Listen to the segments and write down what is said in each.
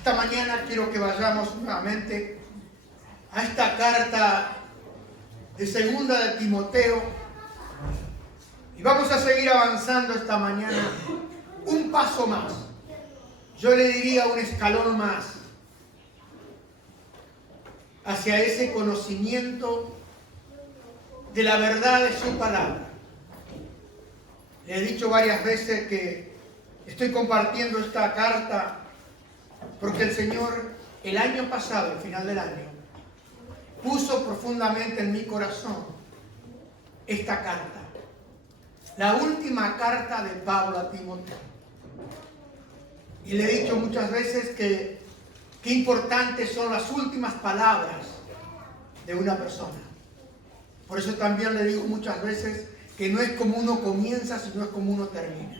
Esta mañana quiero que vayamos nuevamente a esta carta de segunda de Timoteo y vamos a seguir avanzando esta mañana un paso más. Yo le diría un escalón más hacia ese conocimiento de la verdad de su palabra. Le he dicho varias veces que estoy compartiendo esta carta porque el Señor el año pasado, al final del año, puso profundamente en mi corazón esta carta, la última carta de Pablo a Timoteo. Y le he dicho muchas veces que qué importantes son las últimas palabras de una persona. Por eso también le digo muchas veces que no es como uno comienza, sino es como uno termina.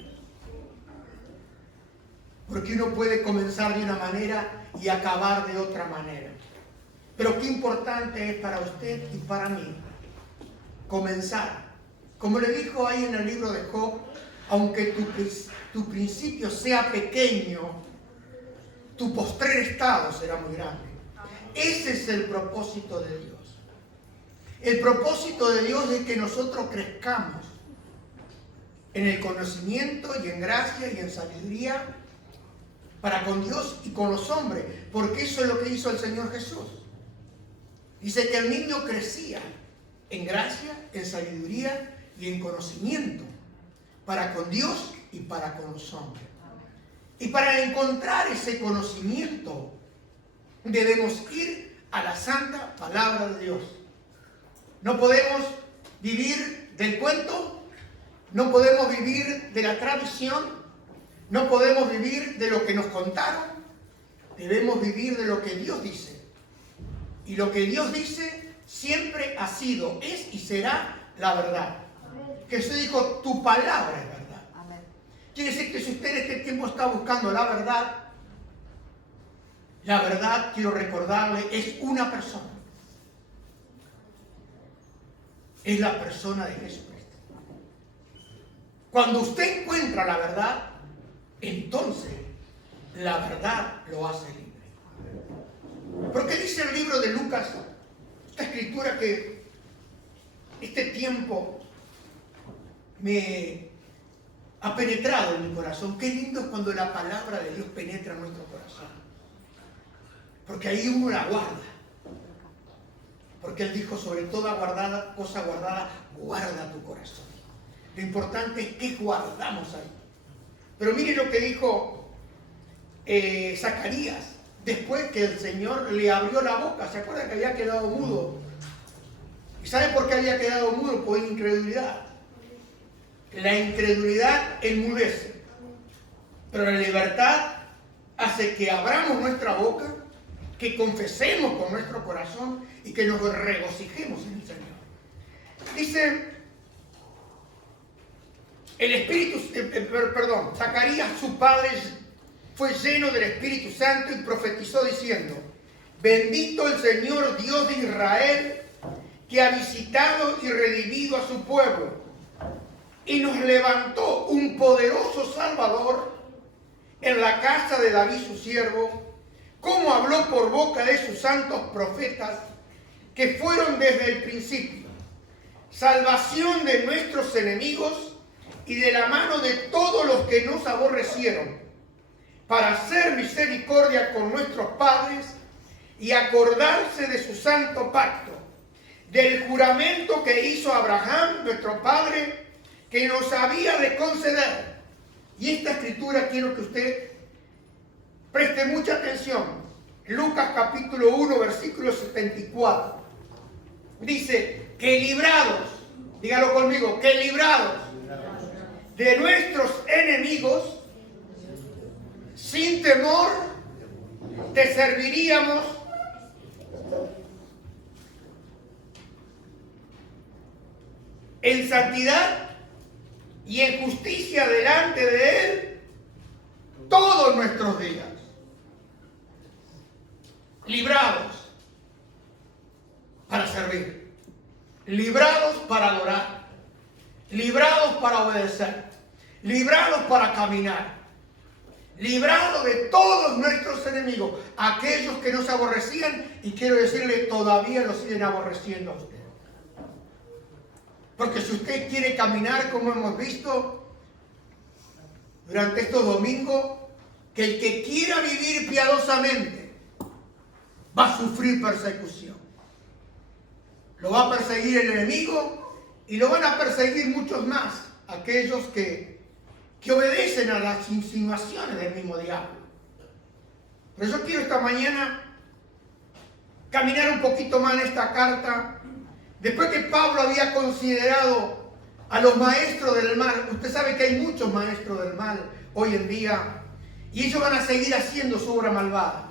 Porque uno puede comenzar de una manera y acabar de otra manera. Pero qué importante es para usted y para mí comenzar. Como le dijo ahí en el libro de Job, aunque tu principio sea pequeño, tu postrer estado será muy grande. Ese es el propósito de Dios. El propósito de Dios es que nosotros crezcamos en el conocimiento y en gracia y en sabiduría para con Dios y con los hombres, porque eso es lo que hizo el Señor Jesús. Dice que el niño crecía en gracia, en sabiduría y en conocimiento para con Dios y para con los hombres. Y para encontrar ese conocimiento debemos ir a la santa palabra de Dios. No podemos vivir del cuento, no podemos vivir de la tradición, no podemos vivir de lo que nos contaron, debemos vivir de lo que Dios dice. Y lo que Dios dice siempre ha sido, es y será la verdad. Jesús dijo, tu palabra es verdad. Amén. Quiere decir que si usted en este tiempo está buscando la verdad, quiero recordarle, es una persona. Es la persona de Jesucristo. Cuando usted encuentra la verdad, entonces la verdad lo hace libre. Porque dice el libro de Lucas, esta escritura que este tiempo me ha penetrado en mi corazón. Qué lindo es cuando la palabra de Dios penetra en nuestro corazón. Porque ahí uno la guarda. Porque Él dijo, sobre toda cosa guardada, guarda tu corazón. Lo importante es qué guardamos ahí. Pero mire lo que dijo Zacarías, después que el Señor le abrió la boca. ¿Se acuerdan que había quedado mudo? ¿Y sabe por qué había quedado mudo? Por incredulidad. La incredulidad enmudece. Pero la libertad hace que abramos nuestra boca, que confesemos con nuestro corazón y que nos regocijemos en el Señor. Dice el Espíritu, Zacarías, su padre, fue lleno del Espíritu Santo y profetizó diciendo, bendito el Señor Dios de Israel, que ha visitado y redimido a su pueblo, y nos levantó un poderoso Salvador en la casa de David su siervo, como habló por boca de sus santos profetas, que fueron desde el principio, salvación de nuestros enemigos y de la mano de todos los que nos aborrecieron, para hacer misericordia con nuestros padres y acordarse de su santo pacto, del juramento que hizo Abraham, nuestro padre, que nos había de conceder. Y esta escritura quiero que usted preste mucha atención. Lucas capítulo 1, versículo 74. Dice, que librados, dígalo conmigo, que librados de nuestros enemigos, sin temor, te serviríamos en santidad y en justicia delante de Él todos nuestros días. Librados para servir, librados para adorar, librados para obedecer, librados para caminar, librado de todos nuestros enemigos, aquellos que nos aborrecían, y quiero decirle, todavía los siguen aborreciendo a usted. Porque si usted quiere caminar como hemos visto durante estos domingos, que el que quiera vivir piadosamente va a sufrir persecución. Lo va a perseguir el enemigo y lo van a perseguir muchos más, aquellos que obedecen a las insinuaciones del mismo diablo. Pero yo quiero esta mañana caminar un poquito más en esta carta. Después que Pablo había considerado a los maestros del mal, usted sabe que hay muchos maestros del mal hoy en día, y ellos van a seguir haciendo su obra malvada.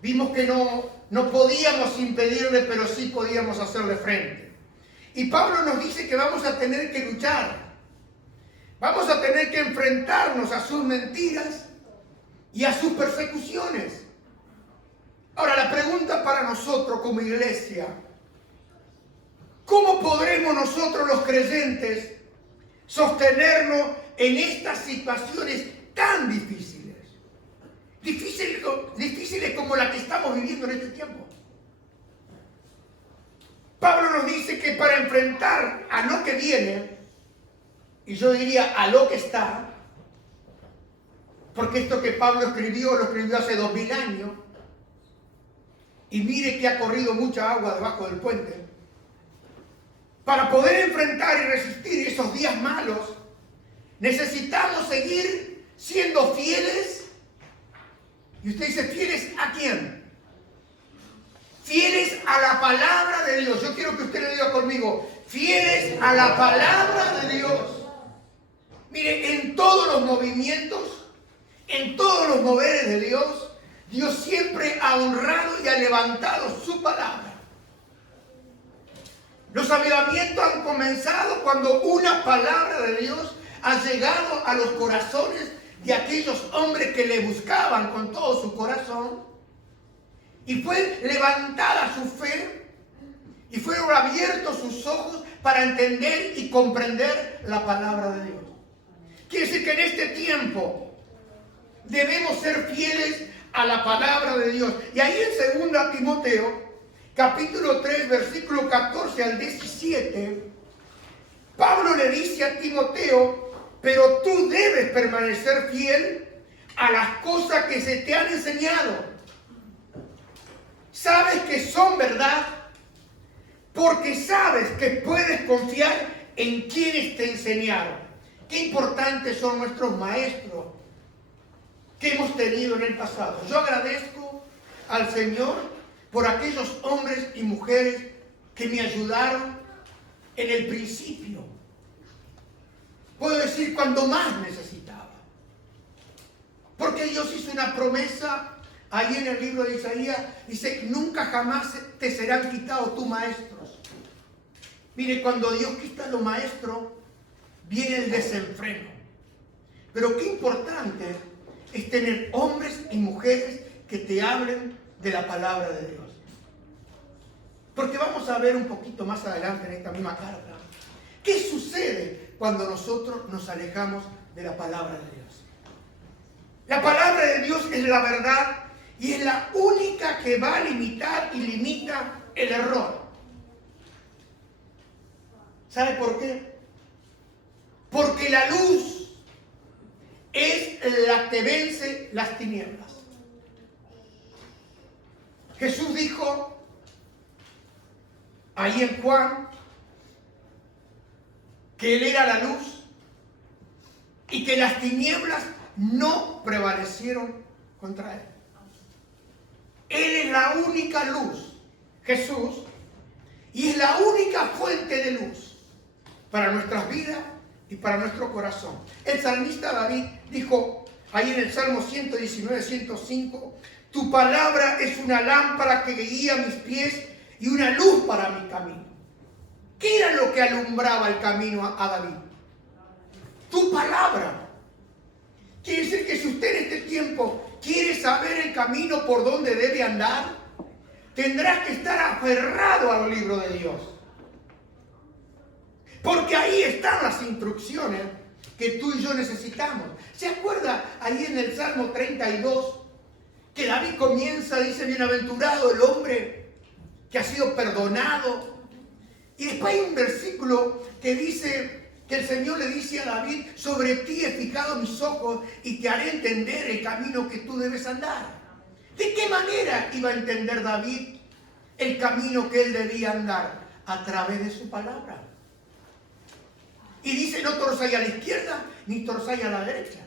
Vimos que no podíamos impedirle, pero sí podíamos hacerle frente. Y Pablo nos dice que vamos a tener que luchar. Vamos a tener que enfrentarnos a sus mentiras y a sus persecuciones. Ahora, la pregunta para nosotros como iglesia: ¿cómo podremos nosotros los creyentes sostenernos en estas situaciones tan difíciles? Difíciles como la que estamos viviendo en este tiempo. Pablo nos dice que para enfrentar a lo que viene, y yo diría a lo que está, porque esto que Pablo escribió, lo escribió hace 2000 años, y mire que ha corrido mucha agua debajo del puente. Para poder enfrentar y resistir esos días malos, necesitamos seguir siendo fieles. Y usted dice, ¿fieles a quién? Fieles a la palabra de Dios. Yo quiero que usted le diga conmigo, fieles a la palabra de Dios. Mire, en todos los movimientos, en todos los moveres de Dios, Dios siempre ha honrado y ha levantado su palabra. Los avivamientos han comenzado cuando una palabra de Dios ha llegado a los corazones de aquellos hombres que le buscaban con todo su corazón, y fue levantada su fe y fueron abiertos sus ojos para entender y comprender la palabra de Dios. Quiere decir que en este tiempo debemos ser fieles a la palabra de Dios. Y ahí en 2 Timoteo, capítulo 3, versículo 14 al 17, Pablo le dice a Timoteo: pero tú debes permanecer fiel a las cosas que se te han enseñado. Sabes que son verdad, porque sabes que puedes confiar en quienes te enseñaron. Qué importantes son nuestros maestros que hemos tenido en el pasado. Yo agradezco al Señor por aquellos hombres y mujeres que me ayudaron en el principio. Puedo decir cuando más necesitaba. Porque Dios hizo una promesa ahí en el libro de Isaías. Dice, nunca jamás te serán quitados tus maestros. Mire, cuando Dios quita los maestros, viene el desenfreno. Pero qué importante es tener hombres y mujeres que te hablen de la palabra de Dios. Porque vamos a ver un poquito más adelante en esta misma carta qué sucede cuando nosotros nos alejamos de la palabra de Dios. La palabra de Dios es la verdad y es la única que va a limitar y limita el error. ¿Sabe por qué? Porque la luz es la que vence las tinieblas. Jesús dijo ahí en Juan que Él era la luz y que las tinieblas no prevalecieron contra Él. Él es la única luz, Jesús, y es la única fuente de luz para nuestras vidas y para nuestro corazón. El salmista David dijo ahí en el Salmo 119, 105, tu palabra es una lámpara que guía mis pies y una luz para mi camino. ¿Qué era lo que alumbraba el camino a David? Tu palabra. Quiere decir que si usted en este tiempo quiere saber el camino por donde debe andar, tendrás que estar aferrado al libro de Dios. Porque ahí están las instrucciones que tú y yo necesitamos. ¿Se acuerda ahí en el Salmo 32 que David comienza, dice, bienaventurado el hombre que ha sido perdonado? Y después hay un versículo que dice que el Señor le dice a David, sobre ti he fijado mis ojos y te haré entender el camino que tú debes andar. ¿De qué manera iba a entender David el camino que él debía andar? A través de su palabra. Y dice, no torzáis a la izquierda ni torzáis a la derecha,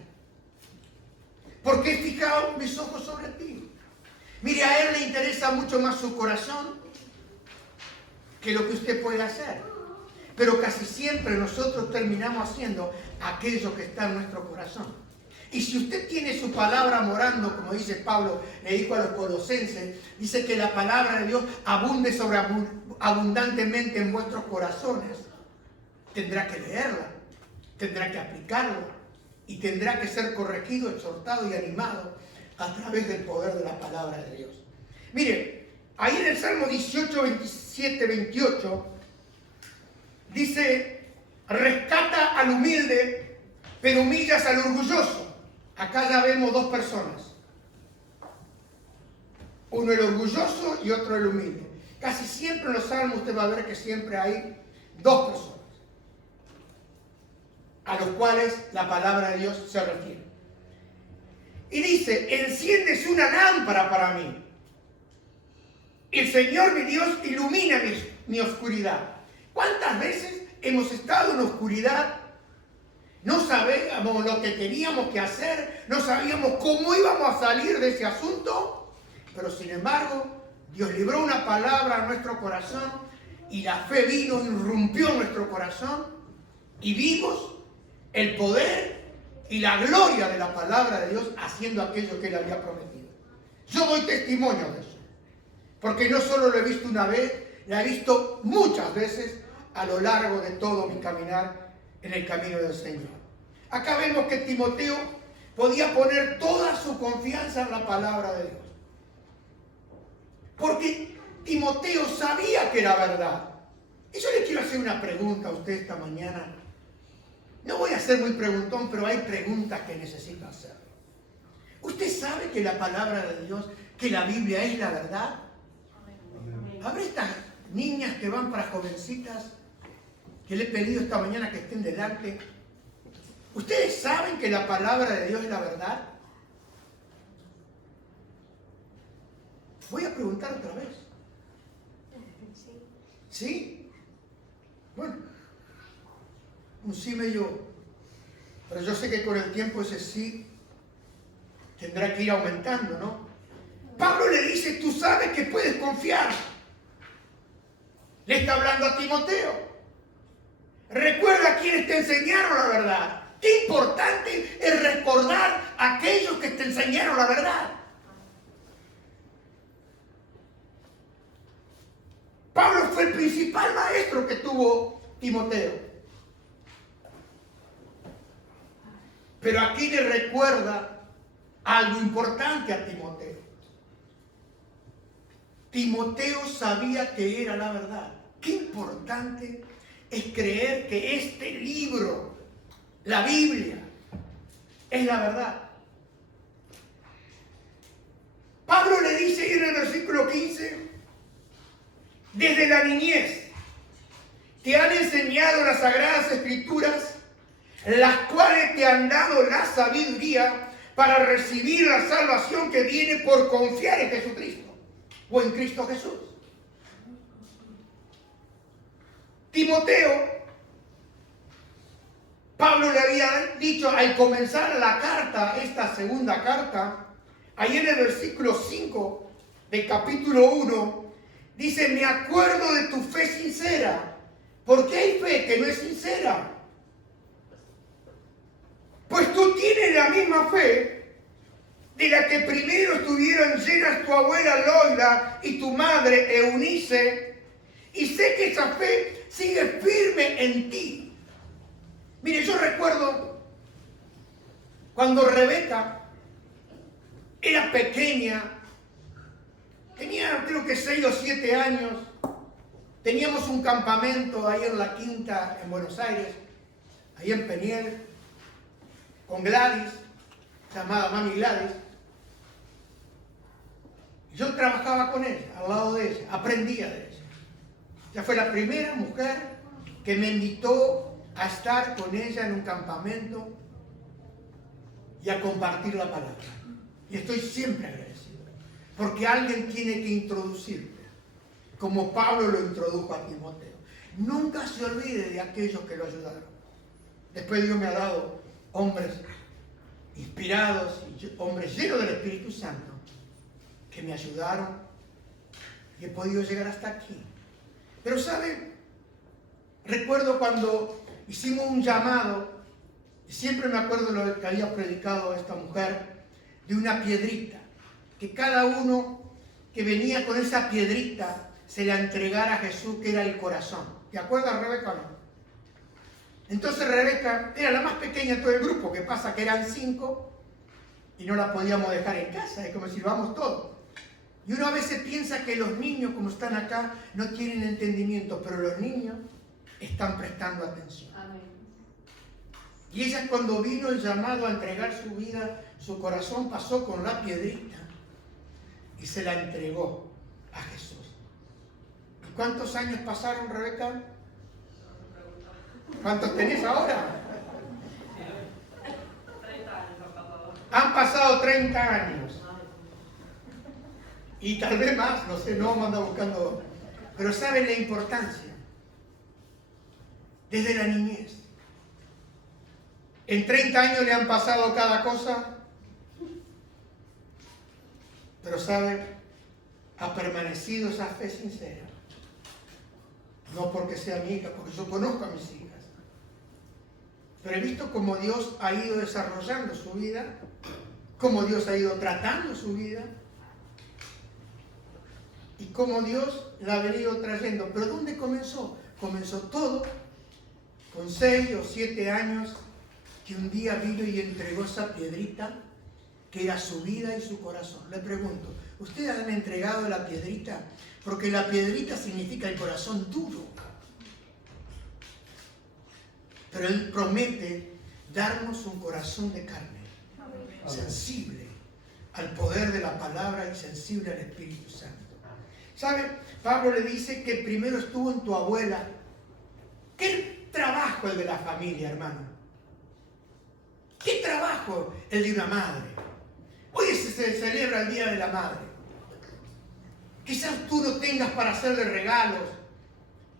porque he fijado mis ojos sobre ti. Mire, a él le interesa mucho más su corazón que lo que usted puede hacer. Pero casi siempre nosotros terminamos haciendo aquello que está en nuestro corazón. Y si usted tiene su palabra morando, como dice Pablo, le dijo a los colosenses, dice que la palabra de Dios abunde abundantemente en vuestros corazones. Tendrá que leerla, tendrá que aplicarla y tendrá que ser corregido, exhortado y animado a través del poder de la palabra de Dios. Mire, ahí en el Salmo 18, 27, 28, dice, rescata al humilde, pero humillas al orgulloso. Acá ya vemos dos personas. Uno el orgulloso y otro el humilde. Casi siempre en los salmos usted va a ver que siempre hay dos personas a los cuales la palabra de Dios se refiere. Y dice, enciendes una lámpara para mí. El Señor mi Dios ilumina mi oscuridad. ¿Cuántas veces hemos estado en oscuridad? No sabíamos lo que teníamos que hacer, no sabíamos cómo íbamos a salir de ese asunto, pero sin embargo, Dios libró una palabra a nuestro corazón y la fe vino, irrumpió en nuestro corazón y vimos el poder y la gloria de la palabra de Dios haciendo aquello que Él había prometido. Yo doy testimonio de eso, porque no solo lo he visto una vez, la he visto muchas veces a lo largo de todo mi caminar en el camino del Señor. Acá vemos que Timoteo podía poner toda su confianza en la palabra de Dios, porque Timoteo sabía que era verdad. Y yo le quiero hacer una pregunta a usted esta mañana. No voy a ser muy preguntón, pero hay preguntas que necesito hacer. ¿Usted sabe que la palabra de Dios, que la Biblia es la verdad? ¿Habrá estas niñas que van para jovencitas que le he pedido esta mañana que estén delante? ¿Ustedes saben que la palabra de Dios es la verdad? Voy a preguntar otra vez. ¿Sí? Bueno, un sí medio, pero yo sé que con el tiempo ese sí tendrá que ir aumentando, ¿no? Pablo le dice, tú sabes que puedes confiar. Le está hablando a Timoteo. Recuerda a quienes te enseñaron la verdad. Qué importante es recordar a aquellos que te enseñaron la verdad. Pablo fue el principal maestro que tuvo Timoteo. Pero aquí le recuerda algo importante a Timoteo. Timoteo sabía que era la verdad. Qué importante es creer que este libro, la Biblia, es la verdad. Pablo le dice ahí en el versículo 15, desde la niñez te han enseñado las sagradas escrituras, las cuales te han dado la sabiduría para recibir la salvación que viene por confiar en Jesucristo o en Cristo Jesús. Timoteo, Pablo le había dicho al comenzar la carta, esta segunda carta, ahí en el versículo 5 del capítulo 1, dice, me acuerdo de tu fe sincera. ¿Por qué hay fe que no es sincera? Pues tú tienes la misma fe de la que primero estuvieron llenas tu abuela Loida y tu madre Eunice, y sé que esa fe sigue firme en ti. Mire, yo recuerdo cuando Rebeca era pequeña, tenía creo que 6 o 7 años, teníamos un campamento ahí en la Quinta, en Buenos Aires, ahí en Peniel, con Gladys, llamada Mami Gladys. Yo trabajaba con ella, al lado de ella, aprendía de ella. Ella fue la primera mujer que me invitó a estar con ella en un campamento y a compartir la palabra. Y estoy siempre agradecido, porque alguien tiene que introducirte, como Pablo lo introdujo a Timoteo. Nunca se olvide de aquellos que lo ayudaron. Después Dios me ha dado hombres inspirados, hombres llenos del Espíritu Santo, que me ayudaron y he podido llegar hasta aquí. Pero ¿saben? Recuerdo cuando hicimos un llamado, y siempre me acuerdo de lo que había predicado esta mujer, de una piedrita, que cada uno que venía con esa piedrita se la entregara a Jesús, que era el corazón. ¿Te acuerdas, Rebeca, no? Entonces Rebeca era la más pequeña de todo el grupo, que pasa que eran 5 y no la podíamos dejar en casa, es como si vamos todos. Y uno a veces piensa que los niños, como están acá, no tienen entendimiento, pero los niños están prestando atención. Amén. Y ella, cuando vino el llamado a entregar su vida, su corazón pasó con la piedrita y se la entregó a Jesús. ¿Y cuántos años pasaron, Rebeca? ¿Cuántos tenés ahora? 30 años han pasado. Han pasado 30 años. Y tal vez más, no sé, no vamos a andar buscando. Pero ¿saben la importancia? Desde la niñez. En 30 años le han pasado cada cosa. Pero ¿saben? Ha permanecido esa fe sincera. No porque sea mi hija, porque yo conozco a mis hijas. Pero he visto cómo Dios ha ido desarrollando su vida, cómo Dios ha ido tratando su vida, y cómo Dios la ha venido trayendo. ¿Pero dónde comenzó? Comenzó todo con 6 o 7 años, que un día vino y entregó esa piedrita, que era su vida y su corazón. Le pregunto, ¿ustedes han entregado la piedrita? Porque la piedrita significa el corazón duro. Pero Él promete darnos un corazón de carne, sensible al poder de la palabra y sensible al Espíritu Santo. ¿Sabe? Pablo le dice que primero estuvo en tu abuela. ¿Qué trabajo el de la familia, hermano? ¿Qué trabajo el de una madre? Hoy se celebra el Día de la Madre. Quizás tú no tengas para hacerle regalos,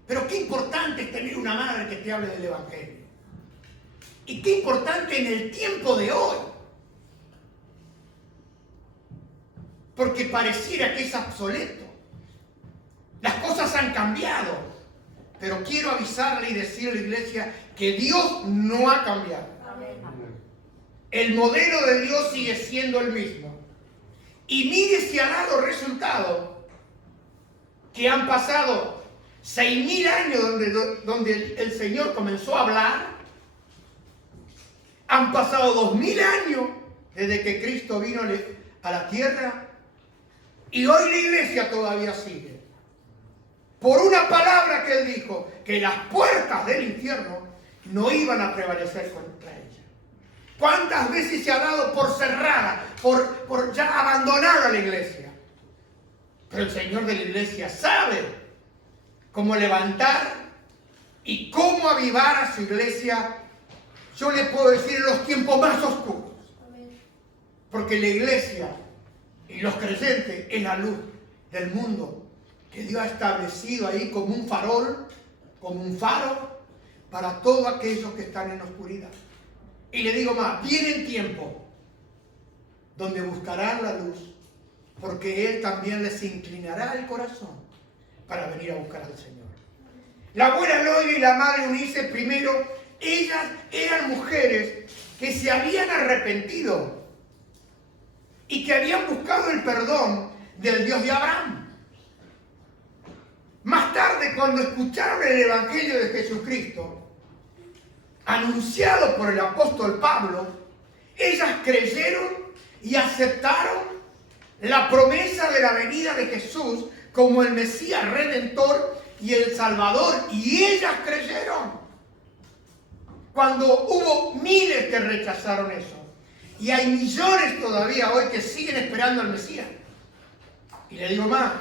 pero qué importante es tener una madre que te hable del Evangelio. Y qué importante en el tiempo de hoy. Porque pareciera que es obsoleto. Las cosas han cambiado, pero quiero avisarle y decirle a la iglesia que Dios no ha cambiado. Amén. El modelo de Dios sigue siendo el mismo. Y mire si ha dado resultado, que han pasado 6.000 años donde el Señor comenzó a hablar. Han pasado 2.000 años desde que Cristo vino a la tierra. Y hoy la iglesia todavía sigue. Por una palabra que Él dijo, que las puertas del infierno no iban a prevalecer contra ella. ¿Cuántas veces se ha dado por cerrada, por ya abandonada la iglesia? Pero el Señor de la iglesia sabe cómo levantar y cómo avivar a su iglesia. Yo le puedo decir en los tiempos más oscuros. Porque la iglesia y los creyentes es la luz del mundo que Dios ha establecido ahí como un farol, como un faro para todos aquellos que están en oscuridad. Y le digo más, viene tiempo donde buscarán la luz, porque Él también les inclinará el corazón para venir a buscar al Señor. La abuela Loida y la madre Eunice, primero, ellas eran mujeres que se habían arrepentido y que habían buscado el perdón del Dios de Abraham. Más tarde, cuando escucharon el Evangelio de Jesucristo, anunciado por el apóstol Pablo, ellas creyeron y aceptaron la promesa de la venida de Jesús como el Mesías Redentor y el Salvador, y ellas creyeron. cuando hubo miles que rechazaron eso. Y hay millones todavía hoy que siguen esperando al Mesías. Y le digo más,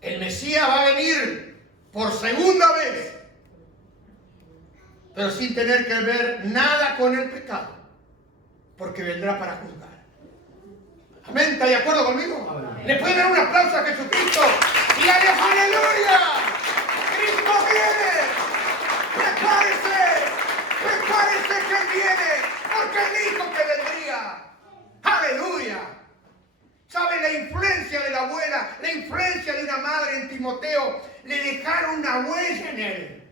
el Mesías va a venir por segunda vez, pero sin tener que ver nada con el pecado, porque vendrá para juzgar. Amén, ¿está de acuerdo conmigo? Amén. ¿Le pueden dar un aplauso a Jesucristo? ¡Y dale aleluya! ¡Cristo viene! ¡Prepárese que Él viene! Porque Él dijo que vendría. ¡Aleluya! ¿Sabe? La influencia de la abuela, la influencia de una madre en Timoteo, le dejaron una huella en él.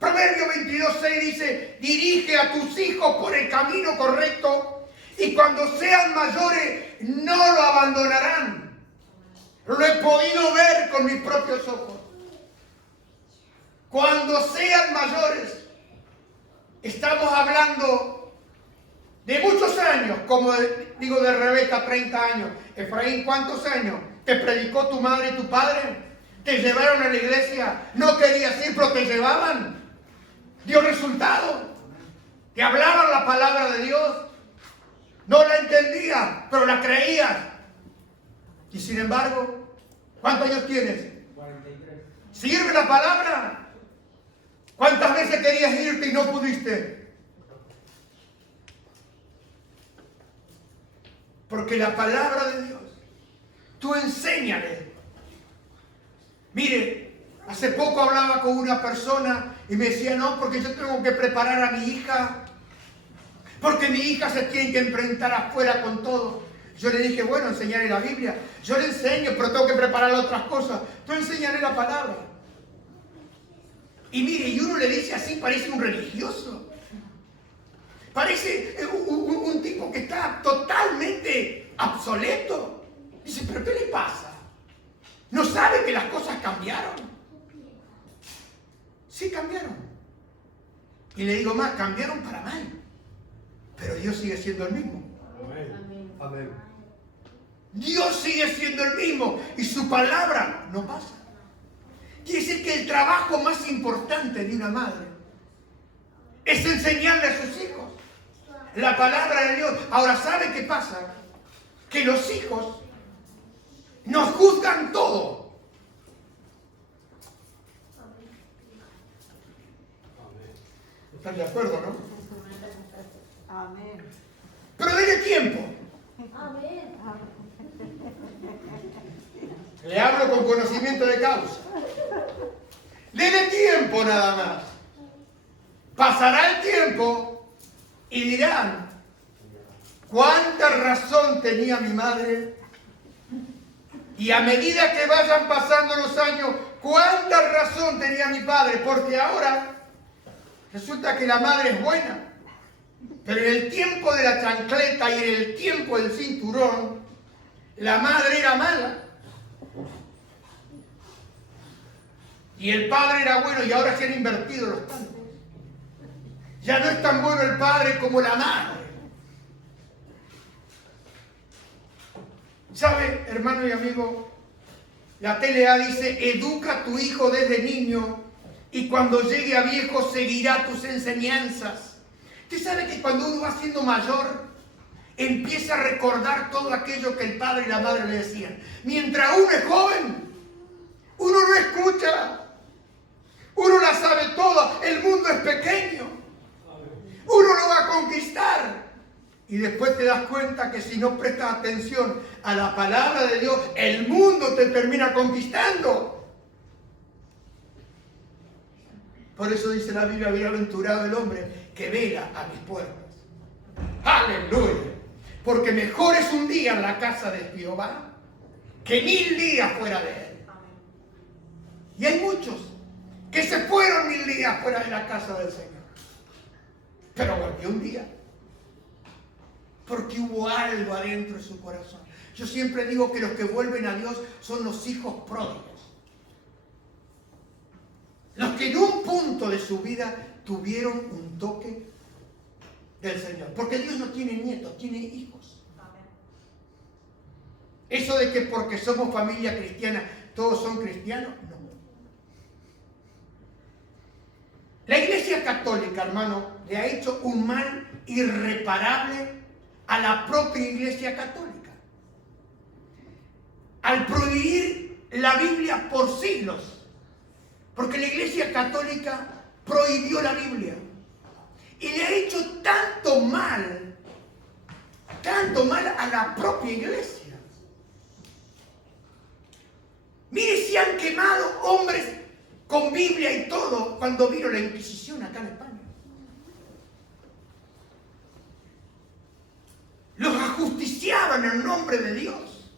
Proverbio 22:6 dice, dirige a tus hijos por el camino correcto y cuando sean mayores no lo abandonarán. Lo he podido ver con mis propios ojos. Cuando sean mayores, estamos hablando de muchos años, como digo de Rebeca, 30 años. Efraín, ¿cuántos años te predicó tu madre y tu padre? Te llevaron a la iglesia, no querías ir, pero te llevaban. Dio resultado. Te hablaban la palabra de Dios. No la entendías, pero la creías. Y sin embargo, ¿cuántos años tienes? 43. ¿Sirve la palabra? ¿Cuántas veces querías irte y no pudiste? Porque la palabra de Dios, tú enséñale. Mire, hace poco hablaba con una persona y me decía, no, porque yo tengo que preparar a mi hija, porque mi hija se tiene que enfrentar afuera con todo. Yo le dije, bueno, enseñaré la Biblia. Yo le enseño, pero tengo que prepararle otras cosas. Tú enseñaré la palabra. Y mire, y uno le dice así, parece un religioso. Parece un tipo que está totalmente obsoleto. Dice, ¿pero qué le pasa? ¿No sabe que las cosas cambiaron? Sí cambiaron. Y le digo más, cambiaron para mal. Pero Dios sigue siendo el mismo. Amén. Amén. Dios sigue siendo el mismo y su palabra no pasa. Quiere decir que el trabajo más importante de una madre es enseñarle a sus hijos la palabra de Dios. Ahora, ¿sabe qué pasa? Que los hijos nos juzgan todo. ¿Están de acuerdo, no? Amén. Pero dele tiempo. Amén. Le hablo con conocimiento de causa. Dele tiempo nada más. Pasará el tiempo y dirán, ¿cuánta razón tenía mi madre? Y a medida que vayan pasando los años, ¿cuánta razón tenía mi padre? Porque ahora resulta que la madre es buena. Pero en el tiempo de la chancleta y en el tiempo del cinturón, la madre era mala. Y el padre era bueno y ahora se han invertido los tantos. Ya no es tan bueno el padre como la madre. ¿Sabe, hermano y amigo? La TLA dice, educa a tu hijo desde niño y cuando llegue a viejo seguirá tus enseñanzas. ¿Usted sabe que cuando uno va siendo mayor, empieza a recordar todo aquello que el padre y la madre le decían? Mientras uno es joven, uno no escucha. Uno la sabe toda, el mundo es pequeño. Uno lo va a conquistar. Y después te das cuenta que si no prestas atención a la palabra de Dios, el mundo te termina conquistando. Por eso dice la Biblia, bienaventurado el hombre que vela a mis puertas. ¡Aleluya! Porque mejor es un día en la casa de Jehová que 1000 días fuera de él. Y hay muchos que se fueron 1000 días fuera de la casa del Señor. Pero volvió un día. Porque hubo algo adentro de su corazón. Yo siempre digo que los que vuelven a Dios son los hijos pródigos. Los que en un punto de su vida tuvieron un toque del Señor. Porque Dios no tiene nietos, tiene hijos. Eso de que porque somos familia cristiana, todos son cristianos, no. La iglesia Católica, hermano, le ha hecho un mal irreparable a la propia Iglesia Católica. Al prohibir la Biblia por siglos, porque la Iglesia Católica prohibió la Biblia y le ha hecho tanto mal a la propia Iglesia. Mire, se han quemado hombres con Biblia y todo cuando vino la Inquisición acá en España. Los ajusticiaban en nombre de Dios,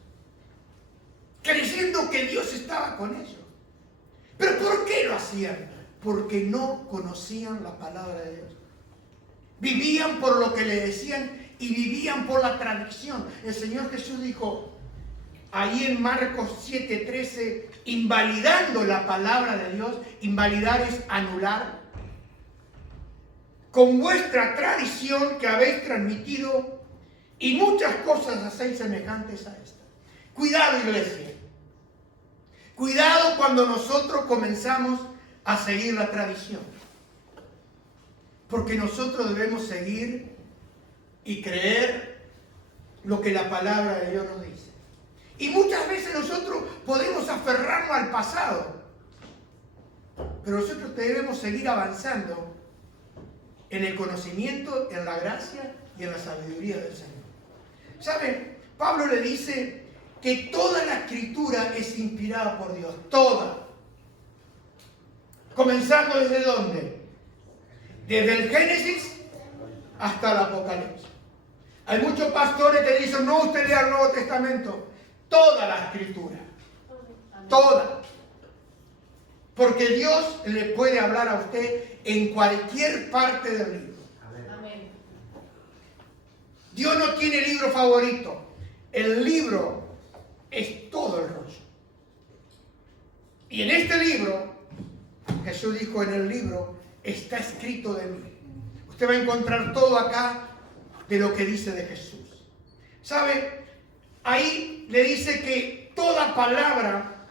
creyendo que Dios estaba con ellos. ¿Pero por qué lo hacían? Porque no conocían la palabra de Dios. Vivían por lo que le decían y vivían por la tradición. El Señor Jesús dijo ahí en Marcos 7:13, invalidando la palabra de Dios. Invalidar es anular. Con vuestra tradición que habéis transmitido y muchas cosas hacéis semejantes a esta. Cuidado, iglesia. Cuidado cuando nosotros comenzamos a seguir la tradición. Porque nosotros debemos seguir y creer lo que la palabra de Dios nos dice. Y muchas veces nosotros podemos aferrarnos al pasado. Pero nosotros debemos seguir avanzando en el conocimiento, en la gracia y en la sabiduría del Señor. ¿Saben? Pablo le dice que toda la escritura es inspirada por Dios. Toda. Comenzando ¿desde dónde? Desde el Génesis hasta el Apocalipsis. Hay muchos pastores que dicen, no, usted lea el Nuevo Testamento. Toda la escritura. Toda. Porque Dios le puede hablar a usted en cualquier parte del libro. Amén. Dios no tiene libro favorito. El libro es todo el rollo. Y en este libro, Jesús dijo, en el libro está escrito de mí. Usted va a encontrar todo acá de lo que dice de Jesús. ¿Sabe? Ahí le dice que toda palabra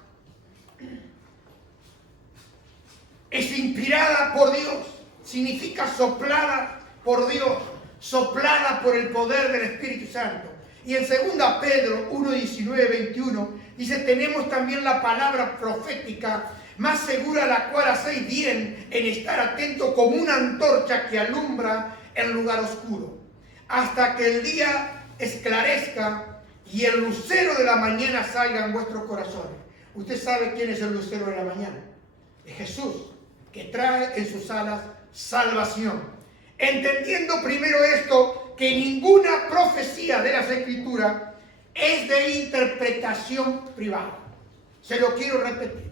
es inspirada por Dios. Significa soplada por Dios, soplada por el poder del Espíritu Santo. Y en 2 Pedro 1, 19, 21 dice, tenemos también la palabra profética más segura, la cual hacéis bien en estar atento como una antorcha que alumbra el lugar oscuro, hasta que el día esclarezca y el lucero de la mañana salga en vuestros corazones. Usted sabe quién es el lucero de la mañana. Es Jesús, que trae en sus alas salvación. Entendiendo primero esto, que ninguna profecía de las Escrituras es de interpretación privada. Se lo quiero repetir.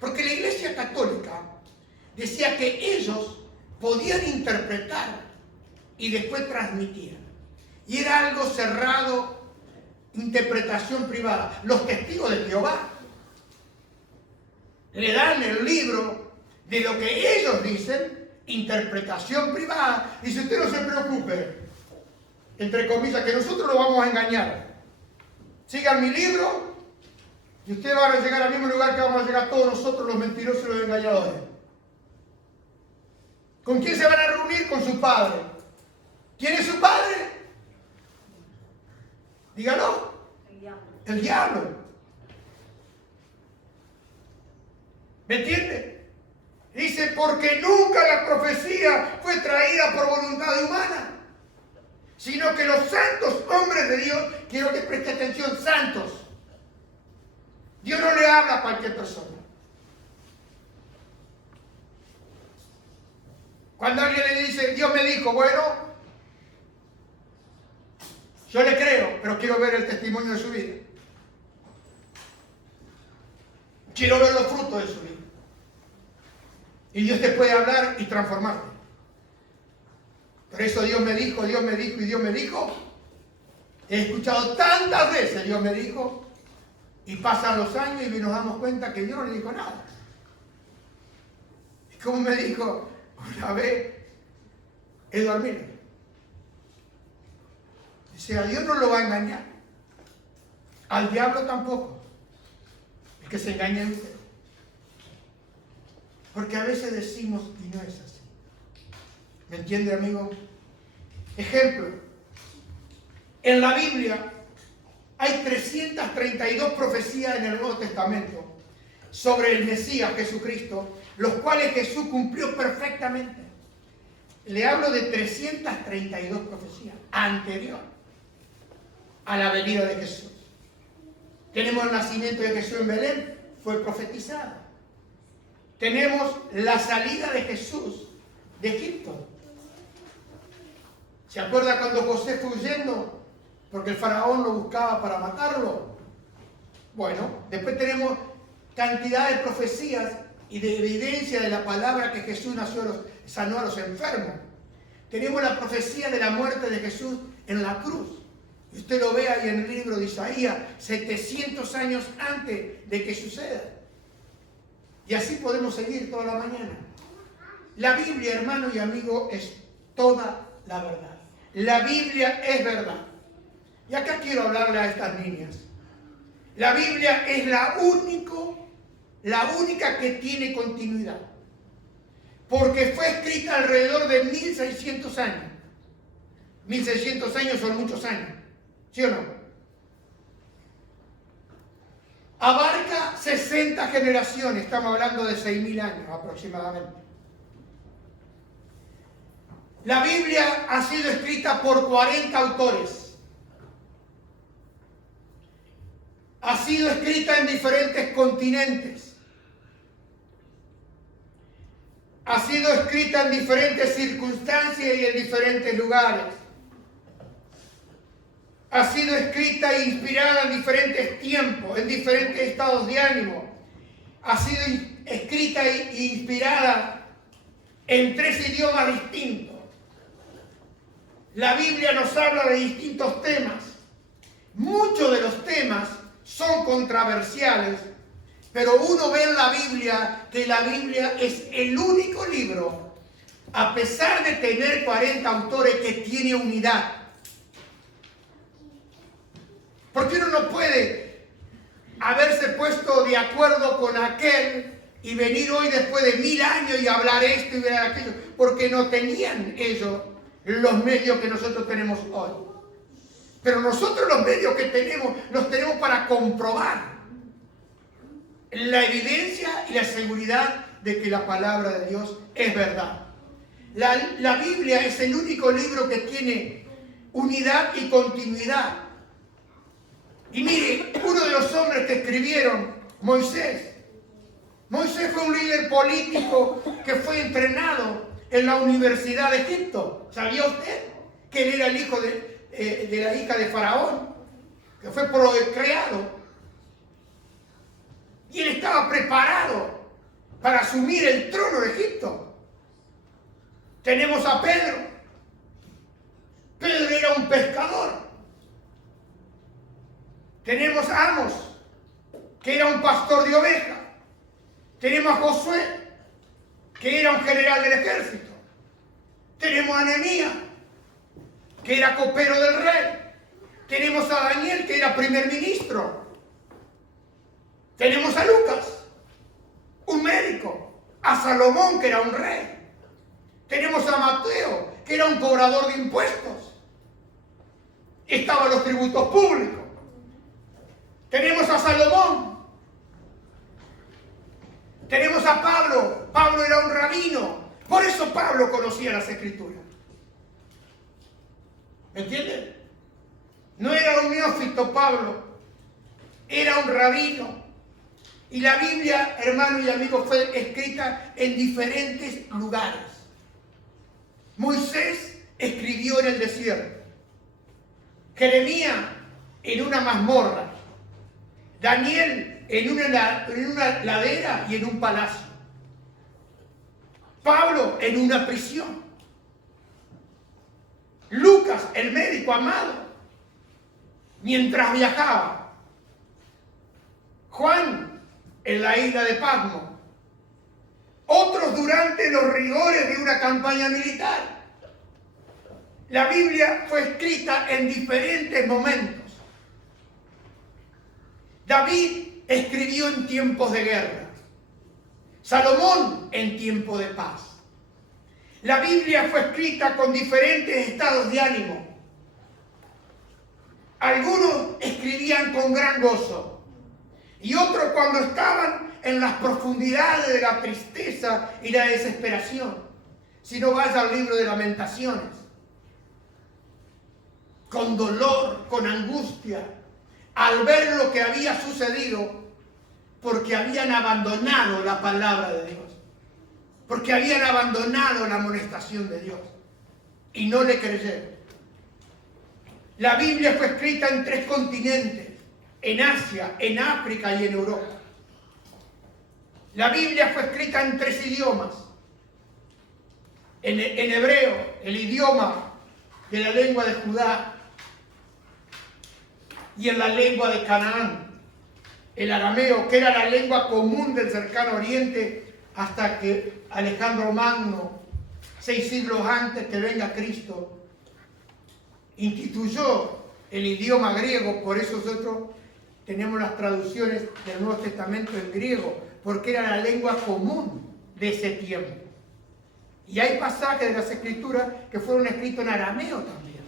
Porque la Iglesia Católica decía que ellos podían interpretar y después transmitir. Y era algo cerrado, interpretación privada. Los testigos de Jehová le dan el libro de lo que ellos dicen, interpretación privada. Dice, usted no se preocupe, entre comillas, que nosotros lo vamos a engañar. Sigan mi libro y ustedes van a llegar al mismo lugar que vamos a llegar todos nosotros, los mentirosos y los engañadores. ¿Con quién se van a reunir? Con su padre. ¿Quién es su padre? Dígalo. El diablo. El diablo. ¿Me entiende? Dice, porque nunca la profecía fue traída por voluntad humana, sino que los santos hombres de Dios, quiero que preste atención, santos. Dios no le habla a cualquier persona. Cuando alguien le dice, Dios me dijo, bueno, yo le creo, pero quiero ver el testimonio de su vida. Quiero ver los frutos de su vida. Y Dios te puede hablar y transformarte. Por eso Dios me dijo y Dios me dijo. He escuchado tantas veces Dios me dijo. Y pasan los años y nos damos cuenta que Dios no le dijo nada. Y como me dijo una vez Edward Miller. Dice, a Dios no lo va a engañar. Al diablo tampoco. Es que se engaña en usted. Porque a veces decimos, y no es así. ¿Me entiende, amigo? Ejemplo, en la Biblia hay 332 profecías en el Nuevo Testamento sobre el Mesías Jesucristo, los cuales Jesús cumplió perfectamente. Le hablo de 332 profecías anterior a la venida de Jesús. Tenemos el nacimiento de Jesús en Belén, fue profetizado. Tenemos la salida de Jesús de Egipto. ¿Se acuerda cuando José fue huyendo? Porque el faraón lo buscaba para matarlo. Bueno, después tenemos cantidad de profecías y de evidencia de la palabra que Jesús sanó a los enfermos. Tenemos la profecía de la muerte de Jesús en la cruz. Y usted lo ve ahí en el libro de Isaías, 700 años antes de que suceda. Y así podemos seguir toda la mañana. La Biblia, hermano y amigo, es toda la verdad. La Biblia es verdad. Y acá quiero hablarle a estas niñas. La Biblia es la única que tiene continuidad. Porque fue escrita alrededor de 1600 años. 1600 años son muchos años. ¿Sí o no? Abarca 60 generaciones. Estamos hablando de 6000 años aproximadamente. La Biblia ha sido escrita por 40 autores. Ha sido escrita en diferentes continentes. Ha sido escrita en diferentes circunstancias y en diferentes lugares. Ha sido escrita e inspirada en diferentes tiempos, en diferentes estados de ánimo. Ha sido escrita e inspirada en 3 idiomas distintos. La Biblia nos habla de distintos temas. Muchos de los temas son controversiales, pero uno ve en la Biblia que la Biblia es el único libro, a pesar de tener 40 autores, que tiene unidad. Porque uno no puede haberse puesto de acuerdo con aquel y venir hoy después de 1000 años y hablar esto y hablar aquello, porque no tenían ellos los medios que nosotros tenemos hoy. Pero nosotros los medios que tenemos, los tenemos para comprobar la evidencia y la seguridad de que la palabra de Dios es verdad. La Biblia es el único libro que tiene unidad y continuidad. Y mire, uno de los hombres que escribieron, Moisés. Moisés fue un líder político que fue entrenado en la Universidad de Egipto. ¿Sabía usted que él era el hijo de la hija de Faraón? Que fue procreado. Y él estaba preparado para asumir el trono de Egipto. Tenemos a Pedro. Pedro era un pescador. Tenemos a Amos, que era un pastor de ovejas. Tenemos a Josué, que era un general del ejército. Tenemos a Nehemías, que era copero del rey. Tenemos a Daniel, que era primer ministro. Tenemos a Lucas, un médico. A Salomón, que era un rey. Tenemos a Mateo, que era un cobrador de impuestos. Estaban los tributos públicos. Tenemos a Salomón. Tenemos a Pablo. Pablo era un rabino. Por eso Pablo conocía las Escrituras. ¿Me entienden? No era un neófito Pablo. Era un rabino. Y la Biblia, hermano y amigo, fue escrita en diferentes lugares. Moisés escribió en el desierto. Jeremías en una mazmorra. Daniel en una ladera y en un palacio. Pablo en una prisión. Lucas, el médico amado, mientras viajaba. Juan en la isla de Patmos. Otros durante los rigores de una campaña militar. La Biblia fue escrita en diferentes momentos. David escribió en tiempos de guerra. Salomón en tiempo de paz. La Biblia fue escrita con diferentes estados de ánimo. Algunos escribían con gran gozo y otros cuando estaban en las profundidades de la tristeza y la desesperación. Si no, vaya al libro de Lamentaciones, con dolor, con angustia, al ver lo que había sucedido, porque habían abandonado la palabra de Dios, porque habían abandonado la amonestación de Dios y no le creyeron. La Biblia fue escrita en 3 continentes, en Asia, en África y en Europa. La Biblia fue escrita en 3 idiomas. En hebreo, el idioma de la lengua de Judá, y en la lengua de Canaán, el arameo, que era la lengua común del cercano oriente, hasta que Alejandro Magno, 6 siglos antes que venga Cristo, instituyó el idioma griego. Por eso nosotros tenemos las traducciones del Nuevo Testamento en griego, porque era la lengua común de ese tiempo. Y hay pasajes de las Escrituras que fueron escritos en arameo también.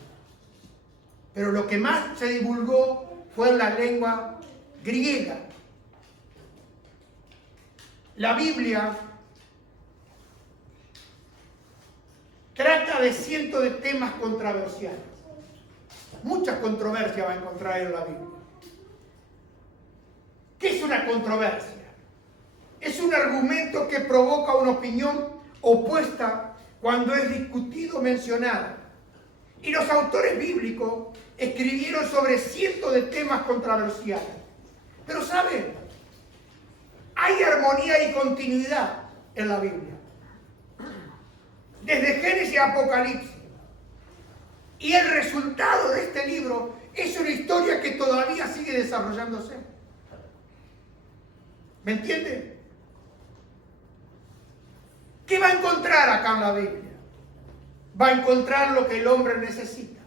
Pero lo que más se divulgó fue la lengua griega. La Biblia trata de cientos de temas controversiales. Muchas controversias va a encontrar en la Biblia. ¿Qué es una controversia? Es un argumento que provoca una opinión opuesta cuando es discutido o mencionada. Y los autores bíblicos escribieron sobre cientos de temas controversiales. Pero ¿saben? Hay armonía y continuidad en la Biblia. Desde Génesis a Apocalipsis. Y el resultado de este libro es una historia que todavía sigue desarrollándose. ¿Me entienden? ¿Qué va a encontrar acá en la Biblia? Va a encontrar lo que el hombre necesita,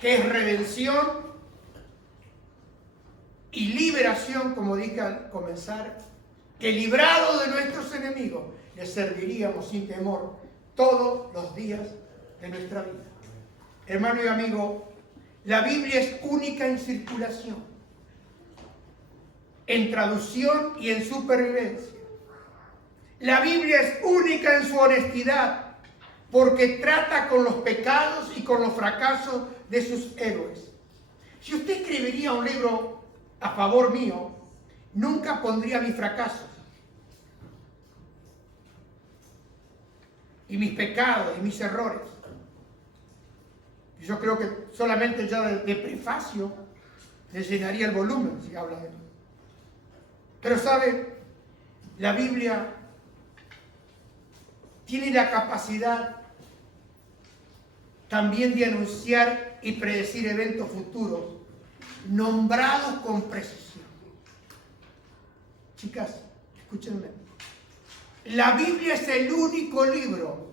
que es redención y liberación, como dije al comenzar, que librado de nuestros enemigos, le serviríamos sin temor todos los días de nuestra vida. Hermano y amigo, la Biblia es única en circulación, en traducción y en supervivencia. La Biblia es única en su honestidad, porque trata con los pecados y con los fracasos de sus héroes. Si usted escribiría un libro a favor mío, nunca pondría mis fracasos y mis pecados y mis errores. Yo creo que solamente ya de prefacio le llenaría el volumen si habla de mí. Pero ¿sabe? La Biblia tiene la capacidad también de anunciar y predecir eventos futuros nombrados con precisión. Chicas, escúchenme. La Biblia es el único libro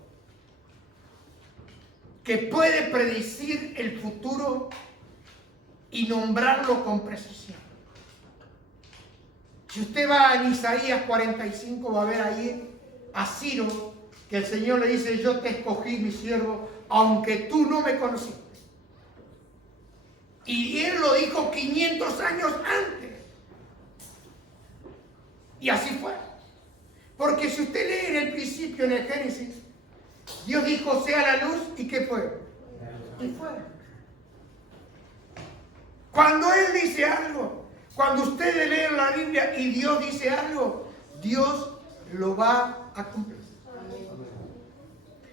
que puede predecir el futuro y nombrarlo con precisión. Si usted va a Isaías 45, va a ver ahí a Ciro, que el Señor le dice: yo te escogí, mi siervo, aunque tú no me conociste. Y él lo dijo 500 años antes. Y así fue. Porque si usted lee en el principio, en el Génesis, Dios dijo: sea la luz, ¿y qué fue? Y fue. Cuando Él dice algo, cuando ustedes leen la Biblia y Dios dice algo, Dios lo va a cumplir.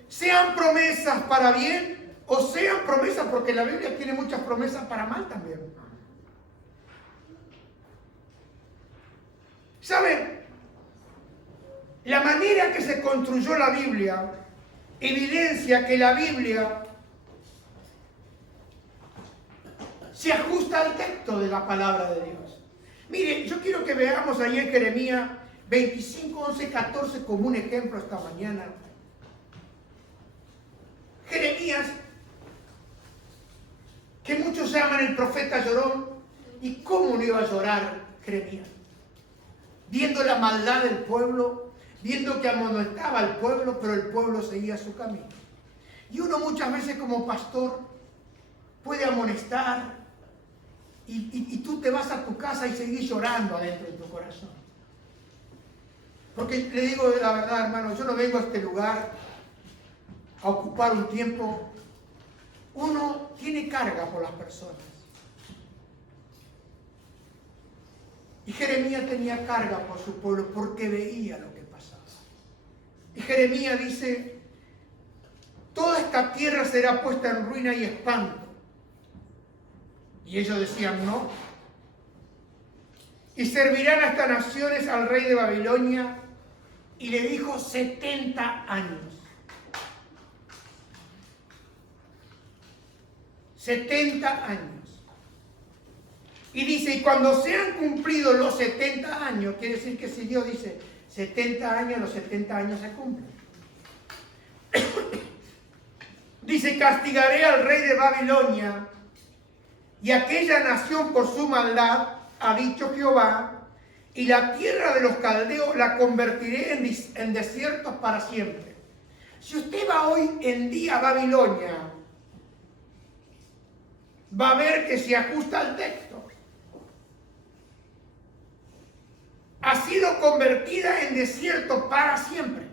Sean promesas para bien o sean promesas, porque la Biblia tiene muchas promesas para mal también. ¿Saben? La manera que se construyó la Biblia evidencia que la Biblia se ajusta al texto de la palabra de Dios. Miren, yo quiero que veamos ahí en Jeremías 25, 11, 14 como un ejemplo esta mañana. Jeremías, que muchos llaman el profeta llorón, ¿y cómo no iba a llorar Jeremías? Viendo la maldad del pueblo, viendo que amonestaba al pueblo, pero el pueblo seguía su camino. Y uno muchas veces como pastor puede amonestar y tú te vas a tu casa y seguís llorando adentro de tu corazón. Porque le digo la verdad, hermano, yo no vengo a este lugar a ocupar un tiempo. Uno tiene carga por las personas. Y Jeremías tenía carga por su pueblo porque veía lo que pasaba. Y Jeremías dice, toda esta tierra será puesta en ruina y espanto. Y ellos decían, no. Y servirán a estas naciones al rey de Babilonia. Y le dijo 70 años. 70 años. Y dice, y cuando sean cumplidos los 70 años, quiere decir que si Dios dice 70 años, los 70 años se cumplen. Dice, castigaré al rey de Babilonia y aquella nación por su maldad, ha dicho Jehová, y la tierra de los caldeos la convertiré en desiertos para siempre. Si usted va hoy en día a Babilonia, va a ver que se ajusta al texto. Ha sido convertida en desierto para siempre.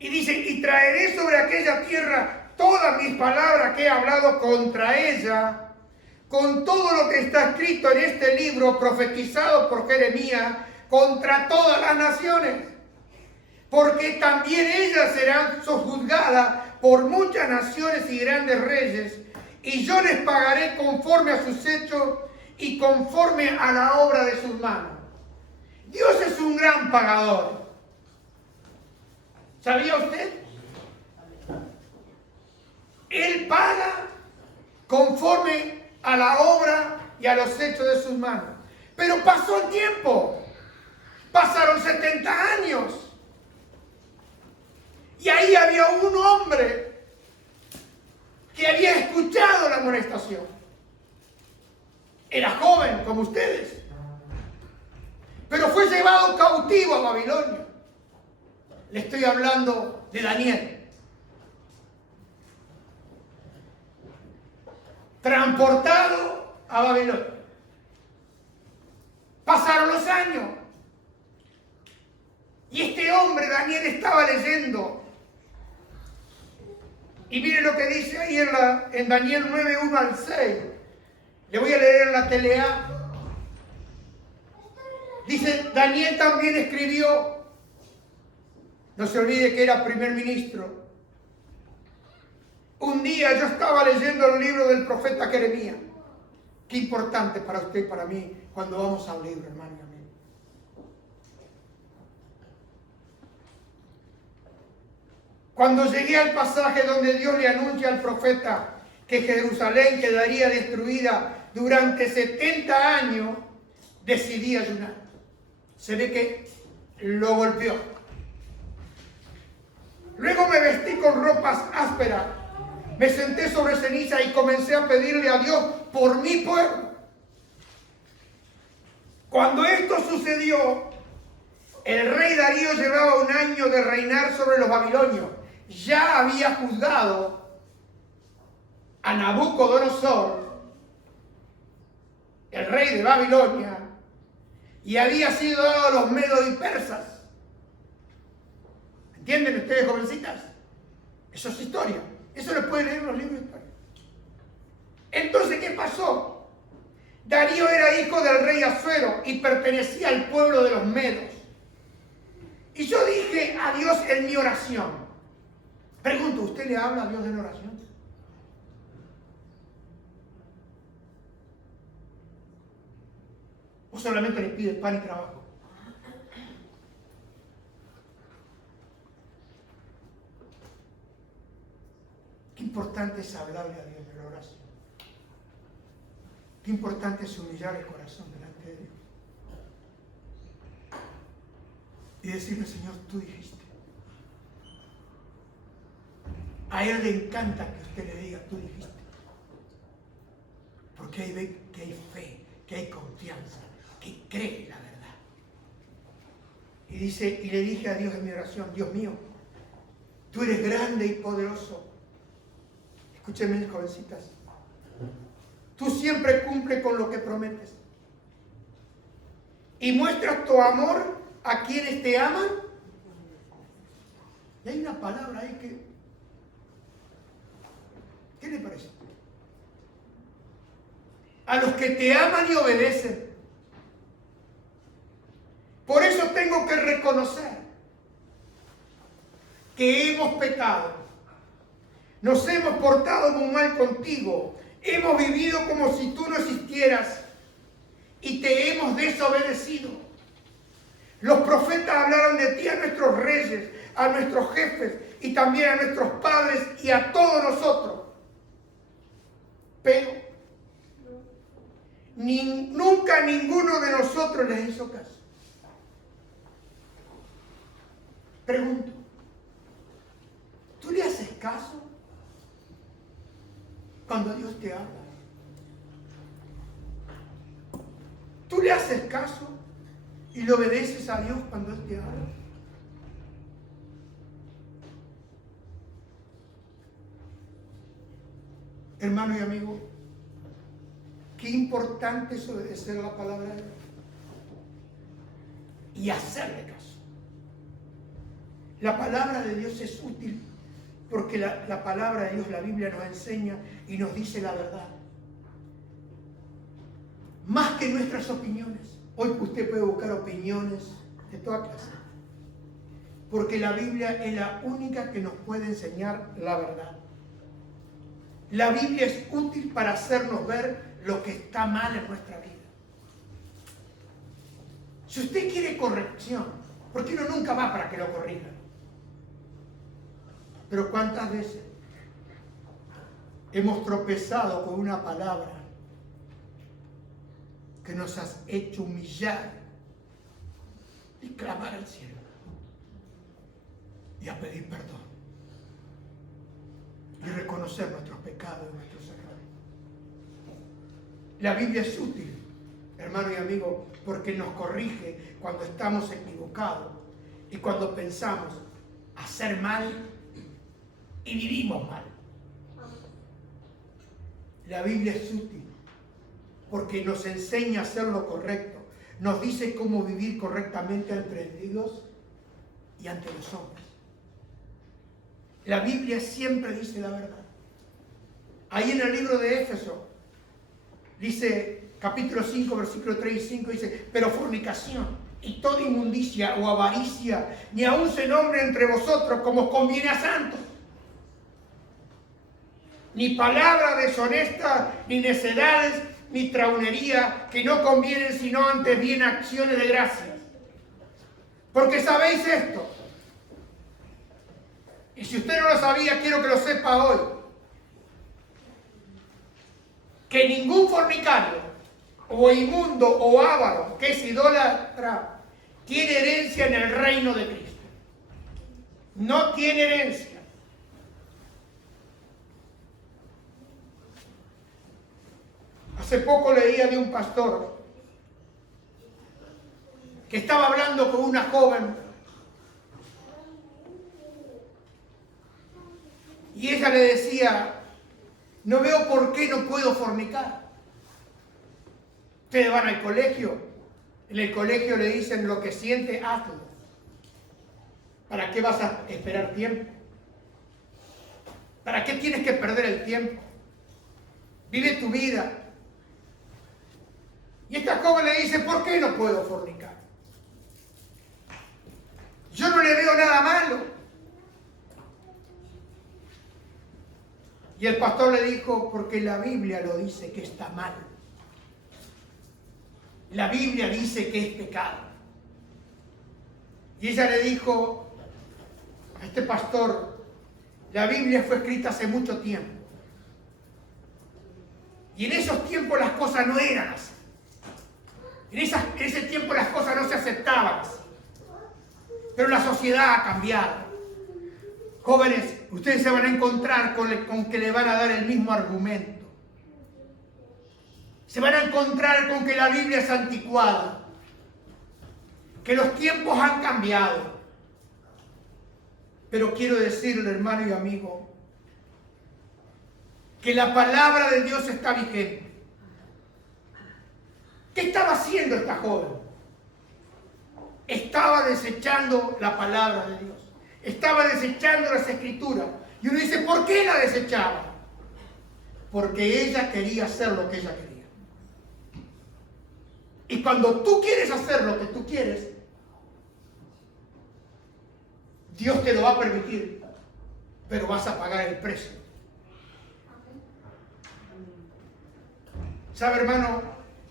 Y dice, y traeré sobre aquella tierra todas mis palabras que he hablado contra ella, con todo lo que está escrito en este libro profetizado por Jeremías, contra todas las naciones. Porque también ellas serán sojuzgadas por muchas naciones y grandes reyes, y yo les pagaré conforme a sus hechos y conforme a la obra de sus manos. Dios es un gran pagador. ¿Sabía usted? Él paga conforme a la obra y a los hechos de sus manos. Pero pasó el tiempo. Pasaron 70 años. Y ahí había un hombre que había escuchado la amonestación. Era joven como ustedes, pero fue llevado cautivo a Babilonia. Le estoy hablando de Daniel. Transportado a Babilonia. Pasaron los años. Y este hombre, Daniel, estaba leyendo. Y mire lo que dice ahí en Daniel 9, 1 al 6. Le voy a leer en la TLA. Dice, Daniel también escribió. No se olvide que era primer ministro. Un día yo estaba leyendo el libro del profeta Jeremías. Qué importante para usted y para mí cuando vamos a un libro, hermano y amigo. Cuando llegué al pasaje donde Dios le anuncia al profeta que Jerusalén quedaría destruida durante 70 años, decidí ayunar. Se ve que lo golpeó. Luego me vestí con ropas ásperas, me senté sobre ceniza y comencé a pedirle a Dios por mi pueblo. Cuando esto sucedió, el rey Darío llevaba 1 año de reinar sobre los babilonios. Ya había juzgado a Nabucodonosor, el rey de Babilonia, y había sido dado a los medos y persas. ¿Entienden ustedes, jovencitas? Eso es historia. Eso lo pueden leer en los libros de historia. Entonces, ¿qué pasó? Darío era hijo del rey Asuero y pertenecía al pueblo de los medos. Y yo dije a Dios en mi oración. Pregunto, ¿usted le habla a Dios en oración? ¿O solamente le pide pan y trabajo? Qué importante es hablarle a Dios en la oración. Qué importante es humillar el corazón delante de Dios. Y decirle, Señor, tú dijiste. A Él le encanta que usted le diga, tú dijiste. Porque ahí ve que hay fe, que hay confianza, que cree la verdad. Y dice, y le dije a Dios en mi oración, Dios mío, tú eres grande y poderoso. Escúchenme, jovencitas. Tú siempre cumples con lo que prometes. Y muestras tu amor a quienes te aman. Y hay una palabra ahí que... ¿Qué le parece? A los que te aman y obedecen. Por eso tengo que reconocer que hemos pecado. Nos hemos portado muy mal contigo. Hemos vivido como si tú no existieras y te hemos desobedecido. Los profetas hablaron de ti a nuestros reyes, a nuestros jefes y también a nuestros padres y a todos nosotros. Pero nunca ninguno de nosotros les hizo caso. Pregunto, ¿tú le haces caso cuando Dios te habla? ¿Tú le haces caso y le obedeces a Dios cuando Él te habla? Hermano y amigo, qué importante es obedecer la palabra de Dios y hacerle caso. La palabra de Dios es útil porque la palabra de Dios, la Biblia, nos enseña y nos dice la verdad. Más que nuestras opiniones. Hoy usted puede buscar opiniones de toda clase. Porque la Biblia es la única que nos puede enseñar la verdad. La Biblia es útil para hacernos ver lo que está mal en nuestra vida. Si usted quiere corrección, ¿por qué no nunca va para que lo corrija? Pero ¿cuántas veces hemos tropezado con una palabra que nos has hecho humillar y clamar al cielo y a pedir perdón y reconocer nuestros pecados y nuestros errores? La Biblia es útil, hermano y amigo, porque nos corrige cuando estamos equivocados y cuando pensamos hacer mal y vivimos mal. La Biblia es útil porque nos enseña a hacer lo correcto. Nos dice cómo vivir correctamente entre Dios y ante los hombres. La Biblia siempre dice la verdad. Ahí en el libro de Éfeso, dice, capítulo 5, versículo 3 y 5, dice, pero fornicación y toda inmundicia o avaricia, ni aun se nombre entre vosotros como conviene a santos. Ni palabra deshonesta, ni necedades, ni traunería, que no convienen sino antes bien acciones de gracias. Porque sabéis esto. Y si usted no lo sabía, quiero que lo sepa hoy. Que ningún fornicario, o inmundo, o avaro, que es idólatra, tiene herencia en el reino de Cristo. No tiene herencia. Hace poco leía de un pastor que estaba hablando con una joven y ella le decía, no veo por qué no puedo fornicar. Ustedes van al colegio, en el colegio le dicen lo que siente, hazlo. ¿Para qué vas a esperar tiempo? ¿Para qué tienes que perder el tiempo? Vive tu vida. Y esta joven le dice, ¿por qué no puedo fornicar? Yo no le veo nada malo. Y el pastor le dijo, porque la Biblia lo dice que está mal. La Biblia dice que es pecado. Y ella le dijo a este pastor, la Biblia fue escrita hace mucho tiempo. Y en esos tiempos las cosas no eran así. En ese tiempo las cosas no se aceptaban así. Pero la sociedad ha cambiado. Jóvenes, ustedes se van a encontrar con que le van a dar el mismo argumento. Se van a encontrar con que la Biblia es anticuada. que los tiempos han cambiado. Pero quiero decirle, hermano y amigo, que la palabra de Dios está vigente. ¿Qué estaba haciendo esta joven? Estaba desechando la palabra de Dios. Estaba desechando las escrituras. Y uno dice, ¿por qué la desechaba? Porque ella quería hacer lo que ella quería. Y cuando tú quieres hacer lo que tú quieres, Dios te lo va a permitir, pero vas a pagar el precio. ¿Sabe, hermano?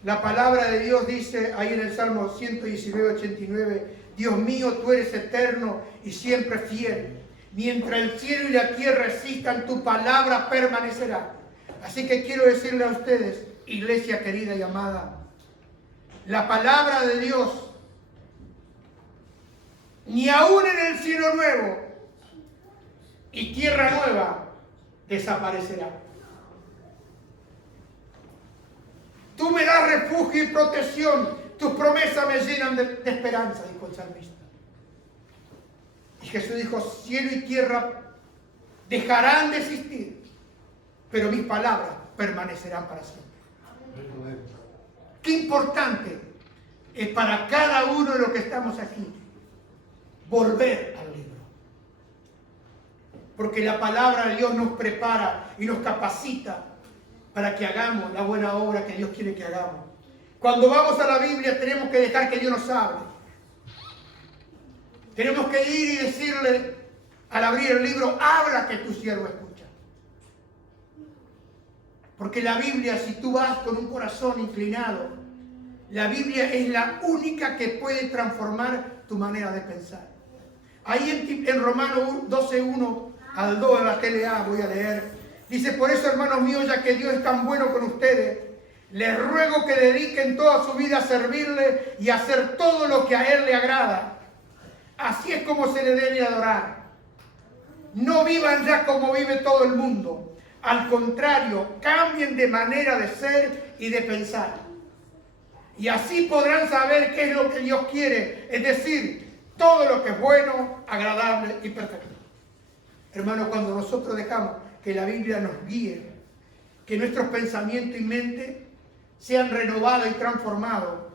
La palabra de Dios dice ahí en el Salmo 119, 89, Dios mío, tú eres eterno y siempre fiel. Mientras el cielo y la tierra existan, tu palabra permanecerá. Así que quiero decirle a ustedes, iglesia querida y amada, la palabra de Dios, ni aún en el cielo nuevo y tierra nueva, desaparecerá. Tú me das refugio y protección, tus promesas me llenan de esperanza, dijo el salmista. Y Jesús dijo, cielo y tierra dejarán de existir, pero mis palabras permanecerán para siempre. Qué importante es para cada uno de los que estamos aquí volver al libro. Porque la palabra de Dios nos prepara y nos capacita para que hagamos la buena obra que Dios quiere que hagamos. Cuando vamos a la Biblia tenemos que dejar que Dios nos hable. Tenemos que ir y decirle, al abrir el libro, habla que tu siervo escucha. Porque la Biblia, si tú vas con un corazón inclinado, la Biblia es la única que puede transformar tu manera de pensar. Ahí en Romanos 12:1 al 2 en la TLA voy a leer. Dice, por eso, hermanos míos, ya que Dios es tan bueno con ustedes, les ruego que dediquen toda su vida a servirle y a hacer todo lo que a Él le agrada. Así es como se le debe adorar. No vivan ya como vive todo el mundo. Al contrario, cambien de manera de ser y de pensar. Y así podrán saber qué es lo que Dios quiere, es decir, todo lo que es bueno, agradable y perfecto. Hermano, cuando nosotros dejamos que la Biblia nos guíe, que nuestros pensamientos y mente sean renovados y transformados,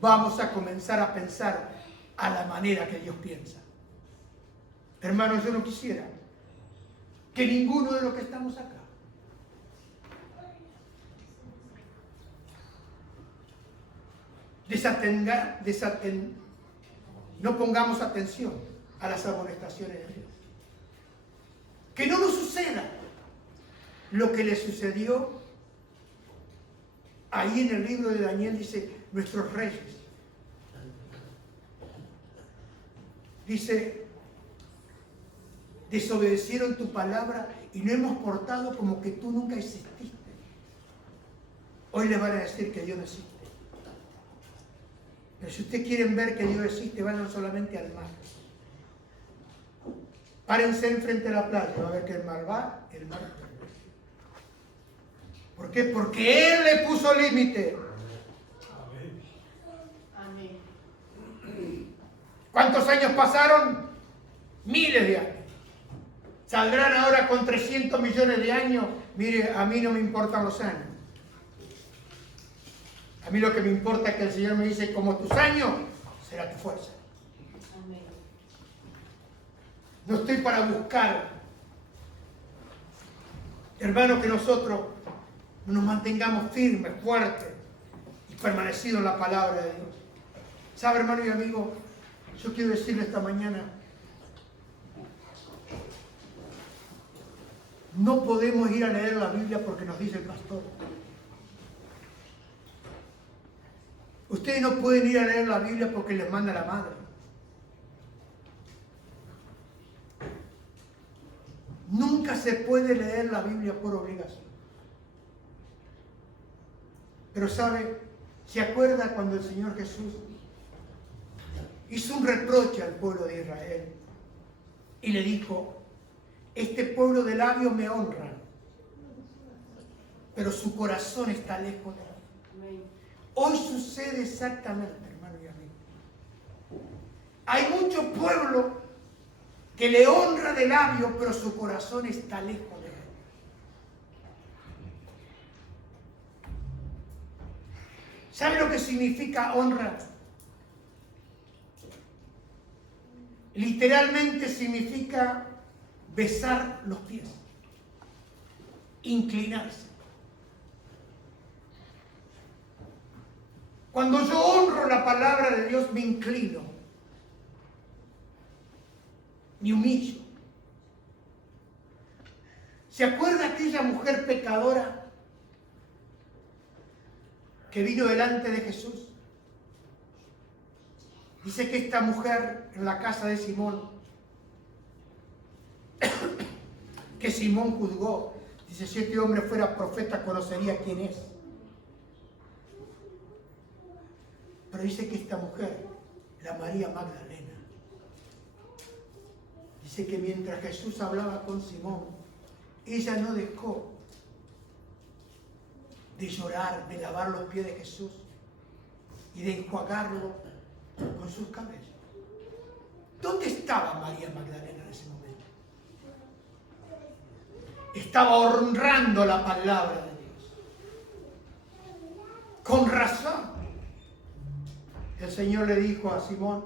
vamos a comenzar a pensar a la manera que Dios piensa. Hermano, yo no quisiera que ninguno de los que estamos acá no pongamos atención a las amonestaciones de Dios. Que no nos suceda lo que le sucedió ahí en el libro de Daniel, dice, nuestros reyes. Dice, desobedecieron tu palabra y no hemos portado como que tú nunca exististe. Hoy le van a decir que Dios no existe. Pero si ustedes quieren ver que Dios existe, vayan solamente al mar. Párense enfrente de la playa, va a ver que el mar va, el mar va. ¿Por qué? Porque Él le puso límite. Amén. ¿Cuántos años pasaron? Miles de años. Saldrán ahora con 300 millones de años. Mire, a mí no me importan los años. A mí lo que me importa es que el Señor me dice, como tus años, será tu fuerza. Amén. No estoy para buscar, hermano, que nosotros nos mantengamos firmes, fuertes y permanecidos en la palabra de Dios. ¿Sabe, hermano y amigo? Yo quiero decirle esta mañana, no podemos ir a leer la Biblia porque nos dice el pastor. Ustedes no pueden ir a leer la Biblia porque les manda la madre. Nunca se puede leer la Biblia por obligación. Pero ¿sabe? ¿Se acuerda cuando el Señor Jesús hizo un reproche al pueblo de Israel y le dijo, este pueblo de labios me honra, pero su corazón está lejos de mí? Amén. Hoy sucede exactamente, hermano y amigo. Hay mucho pueblo que le honra de labio, pero su corazón está lejos de él. ¿Sabe lo que significa honra? Literalmente significa besar los pies, inclinarse. Cuando yo honro la palabra de Dios, me inclino, me humillo. ¿Se acuerda aquella mujer pecadora que vino delante de Jesús? Dice que esta mujer en la casa de Simón, que Simón juzgó, dice, si este hombre fuera profeta conocería quién es. Pero dice que esta mujer, la María Magdalena, dice que mientras Jesús hablaba con Simón, ella no dejó de llorar, de lavar los pies de Jesús y de enjuagarlo con sus cabellos. ¿Dónde estaba María Magdalena en ese momento? Estaba honrando la palabra de Dios. Con razón. El Señor le dijo a Simón,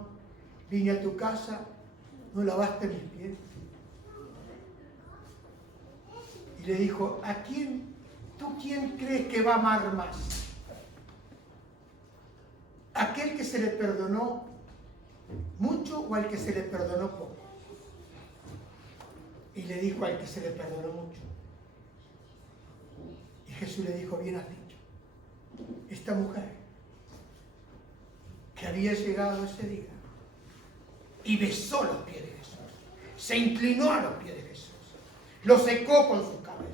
vine a tu casa, no lavaste mis pies. Y le dijo, ¿tú quién crees que va a amar más? ¿Aquel que se le perdonó mucho o al que se le perdonó poco? Y le dijo al que se le perdonó mucho. Y Jesús le dijo, bien has dicho. Esta mujer que había llegado ese día y besó los pies de Jesús, se inclinó a los pies de Jesús, lo secó con su cabello,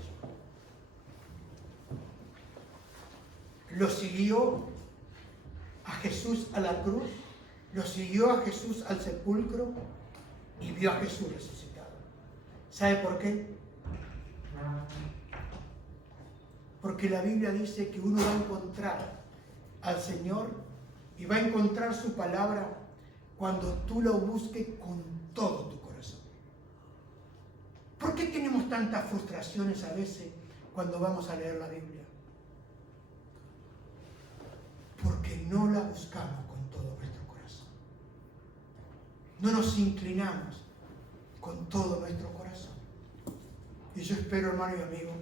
lo siguió a Jesús a la cruz, lo siguió a Jesús al sepulcro y vio a Jesús resucitado. ¿Sabe por qué? Porque la Biblia dice que uno va a encontrar al Señor y va a encontrar su palabra cuando tú lo busques con todo tu corazón. ¿Por qué tenemos tantas frustraciones a veces cuando vamos a leer la Biblia? Porque no la buscamos con todo nuestro corazón. No nos inclinamos con todo nuestro corazón. Y yo espero, hermano y amigo,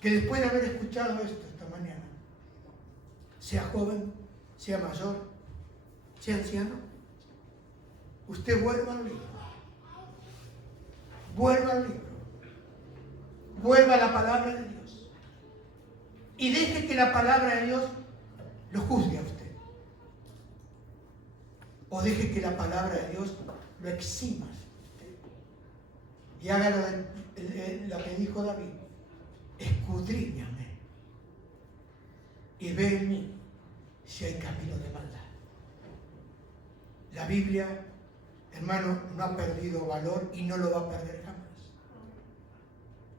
que después de haber escuchado esto esta mañana, sea joven, sea mayor, sea anciano, usted vuelva al libro. Vuelva al libro. Vuelva a la palabra de Dios. Y deje que la palabra de Dios lo juzgue a usted. O deje que la palabra de Dios lo exima a usted. Y haga lo que dijo David. Escudriñame y ve en mí si hay camino de maldad. La Biblia, hermano, no ha perdido valor y no lo va a perder jamás.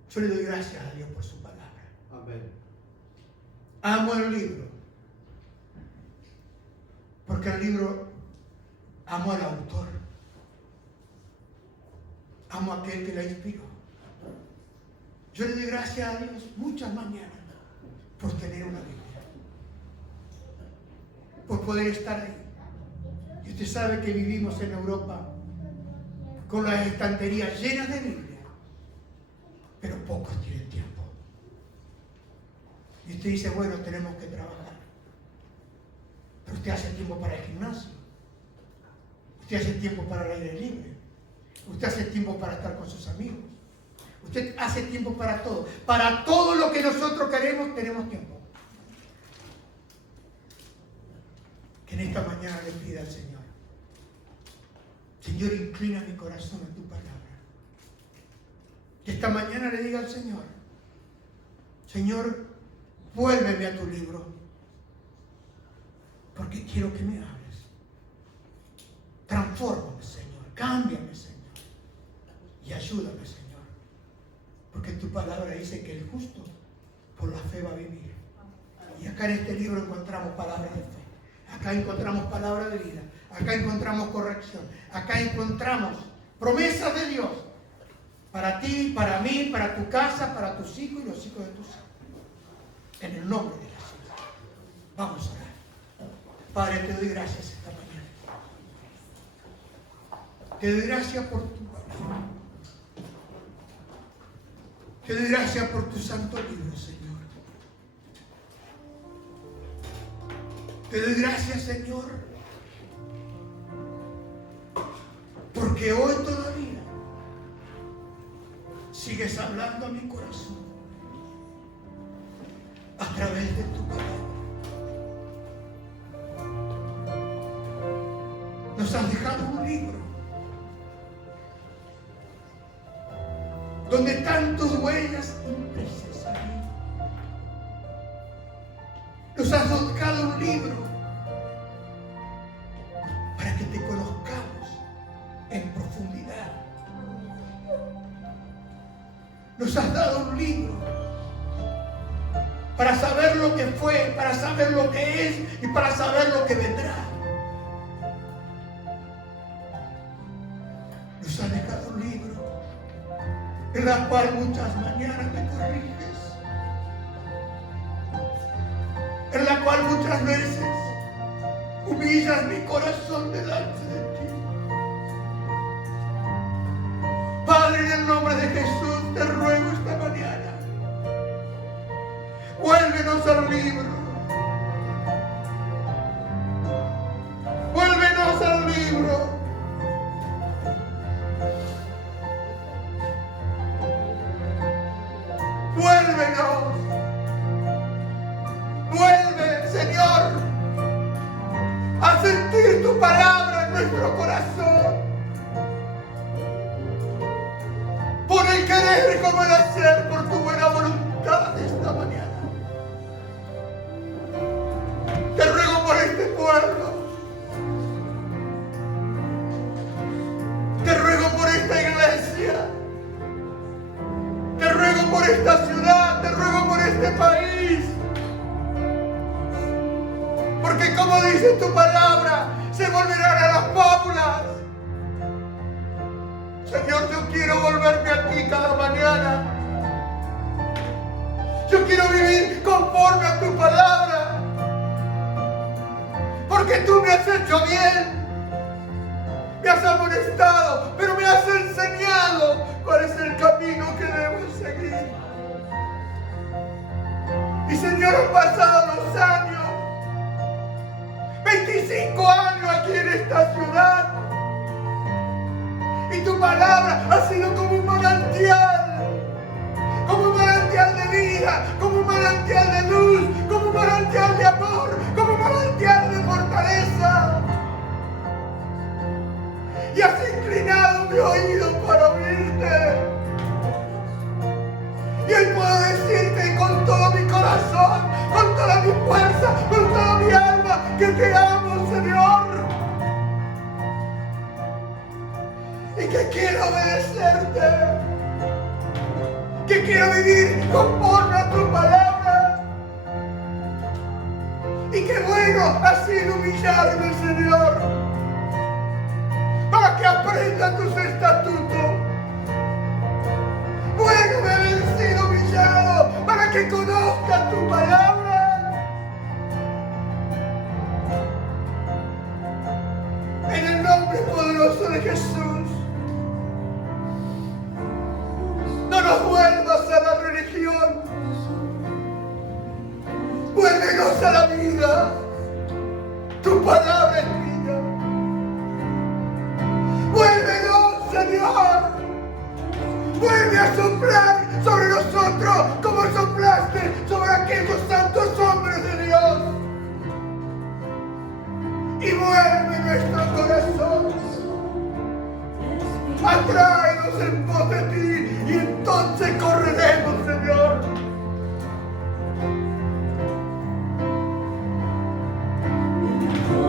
Yo le doy gracias a Dios por su palabra. Amén. Amo el libro, porque el libro amo al autor, amo a aquel que la inspiró. Yo le doy gracias a Dios muchas mañanas por tener una Biblia, por poder estar ahí. Y usted sabe que vivimos en Europa con las estanterías llenas de Biblia, pero pocos tienen tiempo. Y usted dice, bueno, tenemos que trabajar. Pero usted hace tiempo para el gimnasio. Usted hace tiempo para el aire libre. Usted hace tiempo para estar con sus amigos. Usted hace tiempo para todo. Para todo lo que nosotros queremos, tenemos tiempo. Que en esta mañana le pida al Señor. Señor, inclina mi corazón a tu palabra. Que esta mañana le diga al Señor, Señor, vuélveme a tu libro, porque quiero que me hables. Transfórmame, Señor, cámbiame, Señor, y ayúdame, Señor, porque tu palabra dice que el justo por la fe va a vivir. Y acá en este libro encontramos palabras de fe. Acá encontramos palabra de vida. Acá encontramos corrección. Acá encontramos promesas de Dios. Para ti, para mí, para tu casa, para tus hijos y los hijos de tus hijos. En el nombre de Jesús. Vamos a orar. Padre, te doy gracias esta mañana. Te doy gracias por tu palabra. Te doy gracias por tu santo libro, Señor. Te doy gracias, Señor, porque hoy todavía sigues hablando a mi corazón a través de tu palabra. Nos has dejado un libro donde están tus huellas impresas ahí. Nos has dejado un libro para que te conozcamos en profundidad. Nos has dado un libro para saber lo que fue, para saber lo que es y para saber lo que vendrá. Nos has dejado un libro en la cual muchas mañanas me corriges, en la cual muchas veces humillas mi corazón delante de ti. Padre, en el nombre de Jesús te ruego esta mañana, vuélvenos al libro, vuélvenos al libro. Vuélvenos, vuelve, Señor, a sentir tu palabra en nuestro corazón. Por el querer como el hacer, por tu buena voluntad esta mañana. Te ruego por este pueblo. Te ruego por esta iglesia. Te ruego por esta ciudad, te ruego por este país. Porque como dice tu palabra, se volverán a las fábulas. Señor, yo quiero volverme a ti cada mañana. Yo quiero vivir conforme a tu palabra. Porque tú me has hecho bien. Me has amonestado, pero me has enseñado cuál es el camino que debo seguir. Y Señor, han pasado los años, 25 años aquí en esta ciudad, y tu palabra ha sido como un manantial de vida, como un manantial de luz, como un manantial de amor, como un manantial de fortaleza. Y has inclinado mi oído para oírte. Y hoy puedo decirte con todo mi corazón, con toda mi fuerza, con toda mi alma, que te amo, Señor. Y que quiero obedecerte. Que quiero vivir conforme a tu palabra. Y que bueno ha sido humillarme, Señor, para que aprenda tus estatutos. Bueno me haber sido humillado para que conozca tu palabra. En el nombre poderoso de Jesús, no nos vuelvas a la religión. Vuélvenos a la vida. Tu palabra es vida. Vuélvenos, Señor. Vuelve a soplar sobre nosotros como soplaste sobre aquellos santos hombres de Dios. Y vuelve nuestro corazón. Atráenos en pos de ti y entonces correremos, Señor.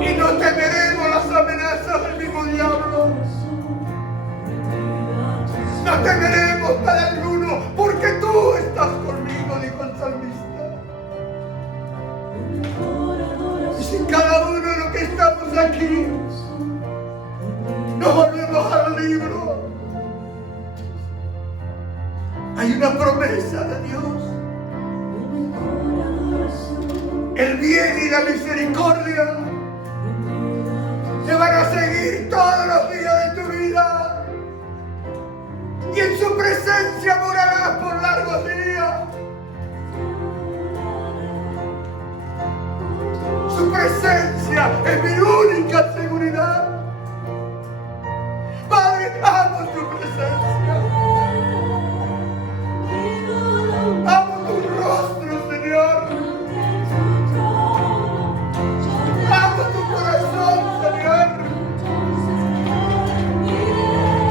Y no temeremos las amenazas del mismo diablo. No temeremos mal alguno, porque tú estás conmigo, dijo el salmista. Y si cada uno de estamos aquí, nos volvemos al libro. Hay una promesa de Dios. El bien y la misericordia te van a seguir todos los días de tu vida. Y en su presencia morarás por largos días. Su presencia es mi única seguridad. Padre, amo tu presencia. Amo tu rostro, Señor. Amo tu corazón, Señor.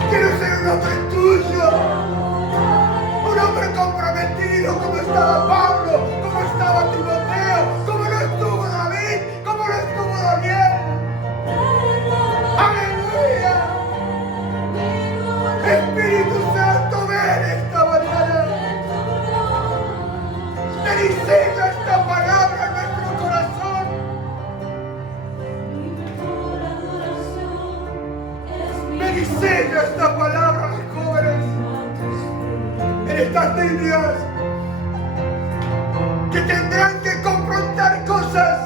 Quiero ser un hombre tuyo. Un hombre comprometido como estaba Pablo, como estaba Timoteo, como lo estuvo David, como lo estuvo Daniel. ¡Aleluya! Espíritu Santo, ven esta mañana. Ven y sella esta palabra en nuestro corazón. Ven y sella esta palabra a los jóvenes en estas líneas que tendrán que confrontar cosas,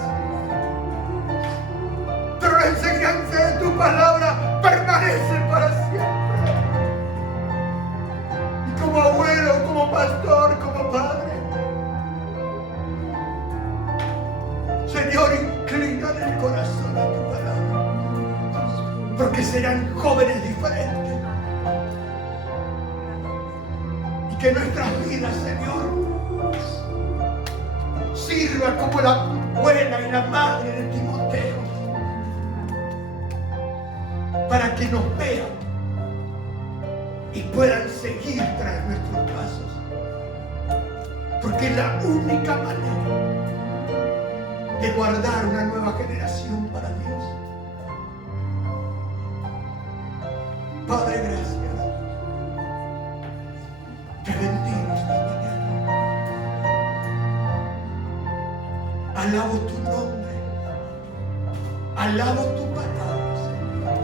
pero la enseñanza de tu palabra permanece para siempre. Y como abuelo, como pastor, como padre, Señor, inclina el corazón a tu palabra, porque serán jóvenes diferentes. Y que nuestras vidas, Señor, sirva como la abuela y la madre de Timoteo, para que nos vean y puedan seguir tras nuestros pasos, porque es la única manera de guardar una nueva generación para Dios. Padre, gracias. Te bendigo esta mañana. Alabo tu nombre. Alabo tu palabra, Señor.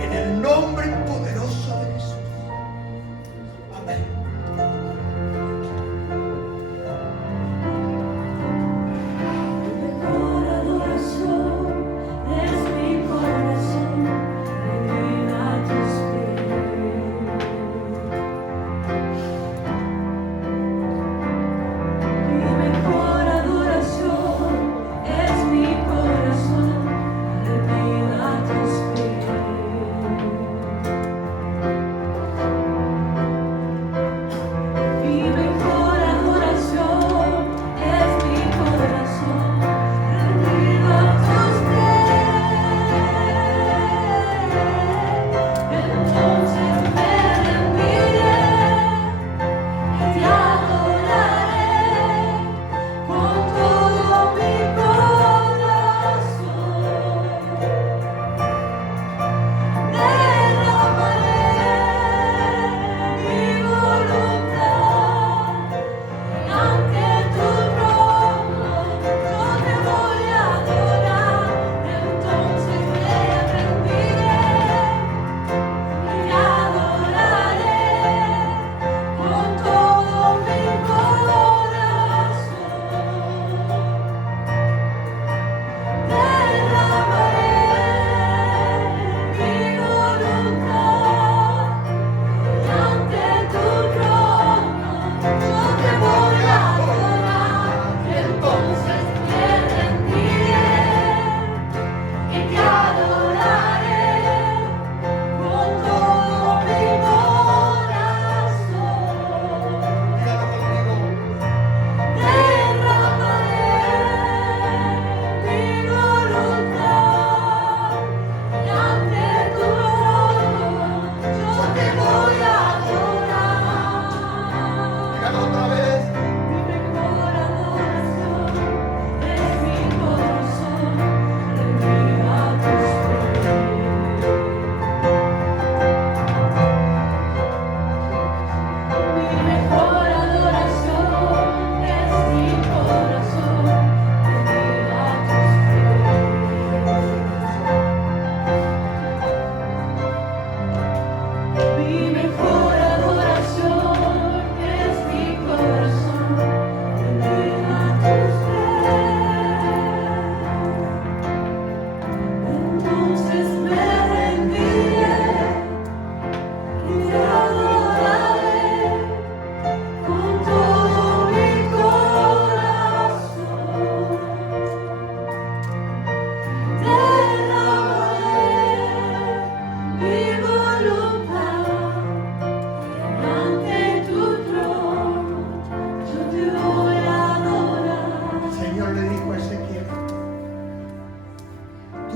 En el nombre poderoso de Jesús. Amén.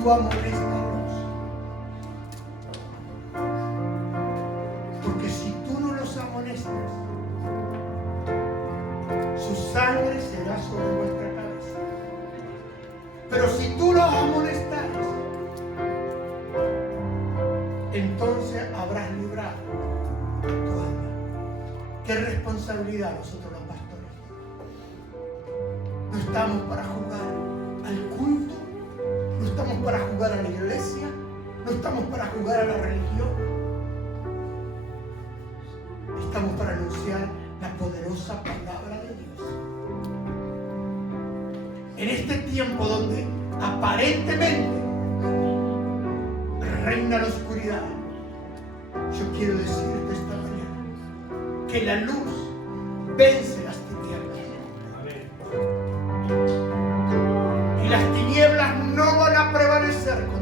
tú amonéstalos. Porque si tú no los amonestas, su sangre será sobre vuestra cabeza. Pero si tú los amonestares, entonces habrás librado a tu alma. Qué responsabilidad nosotros los pastores. No estamos para jugar al culto, no estamos para jugar a la iglesia, no estamos para jugar a la religión. Estamos para anunciar la poderosa palabra de Dios. En este tiempo donde aparentemente reina la oscuridad, yo quiero decirte esta mañana que la luz vence las tinieblas. Y las tinieblas no van a prevalecer contra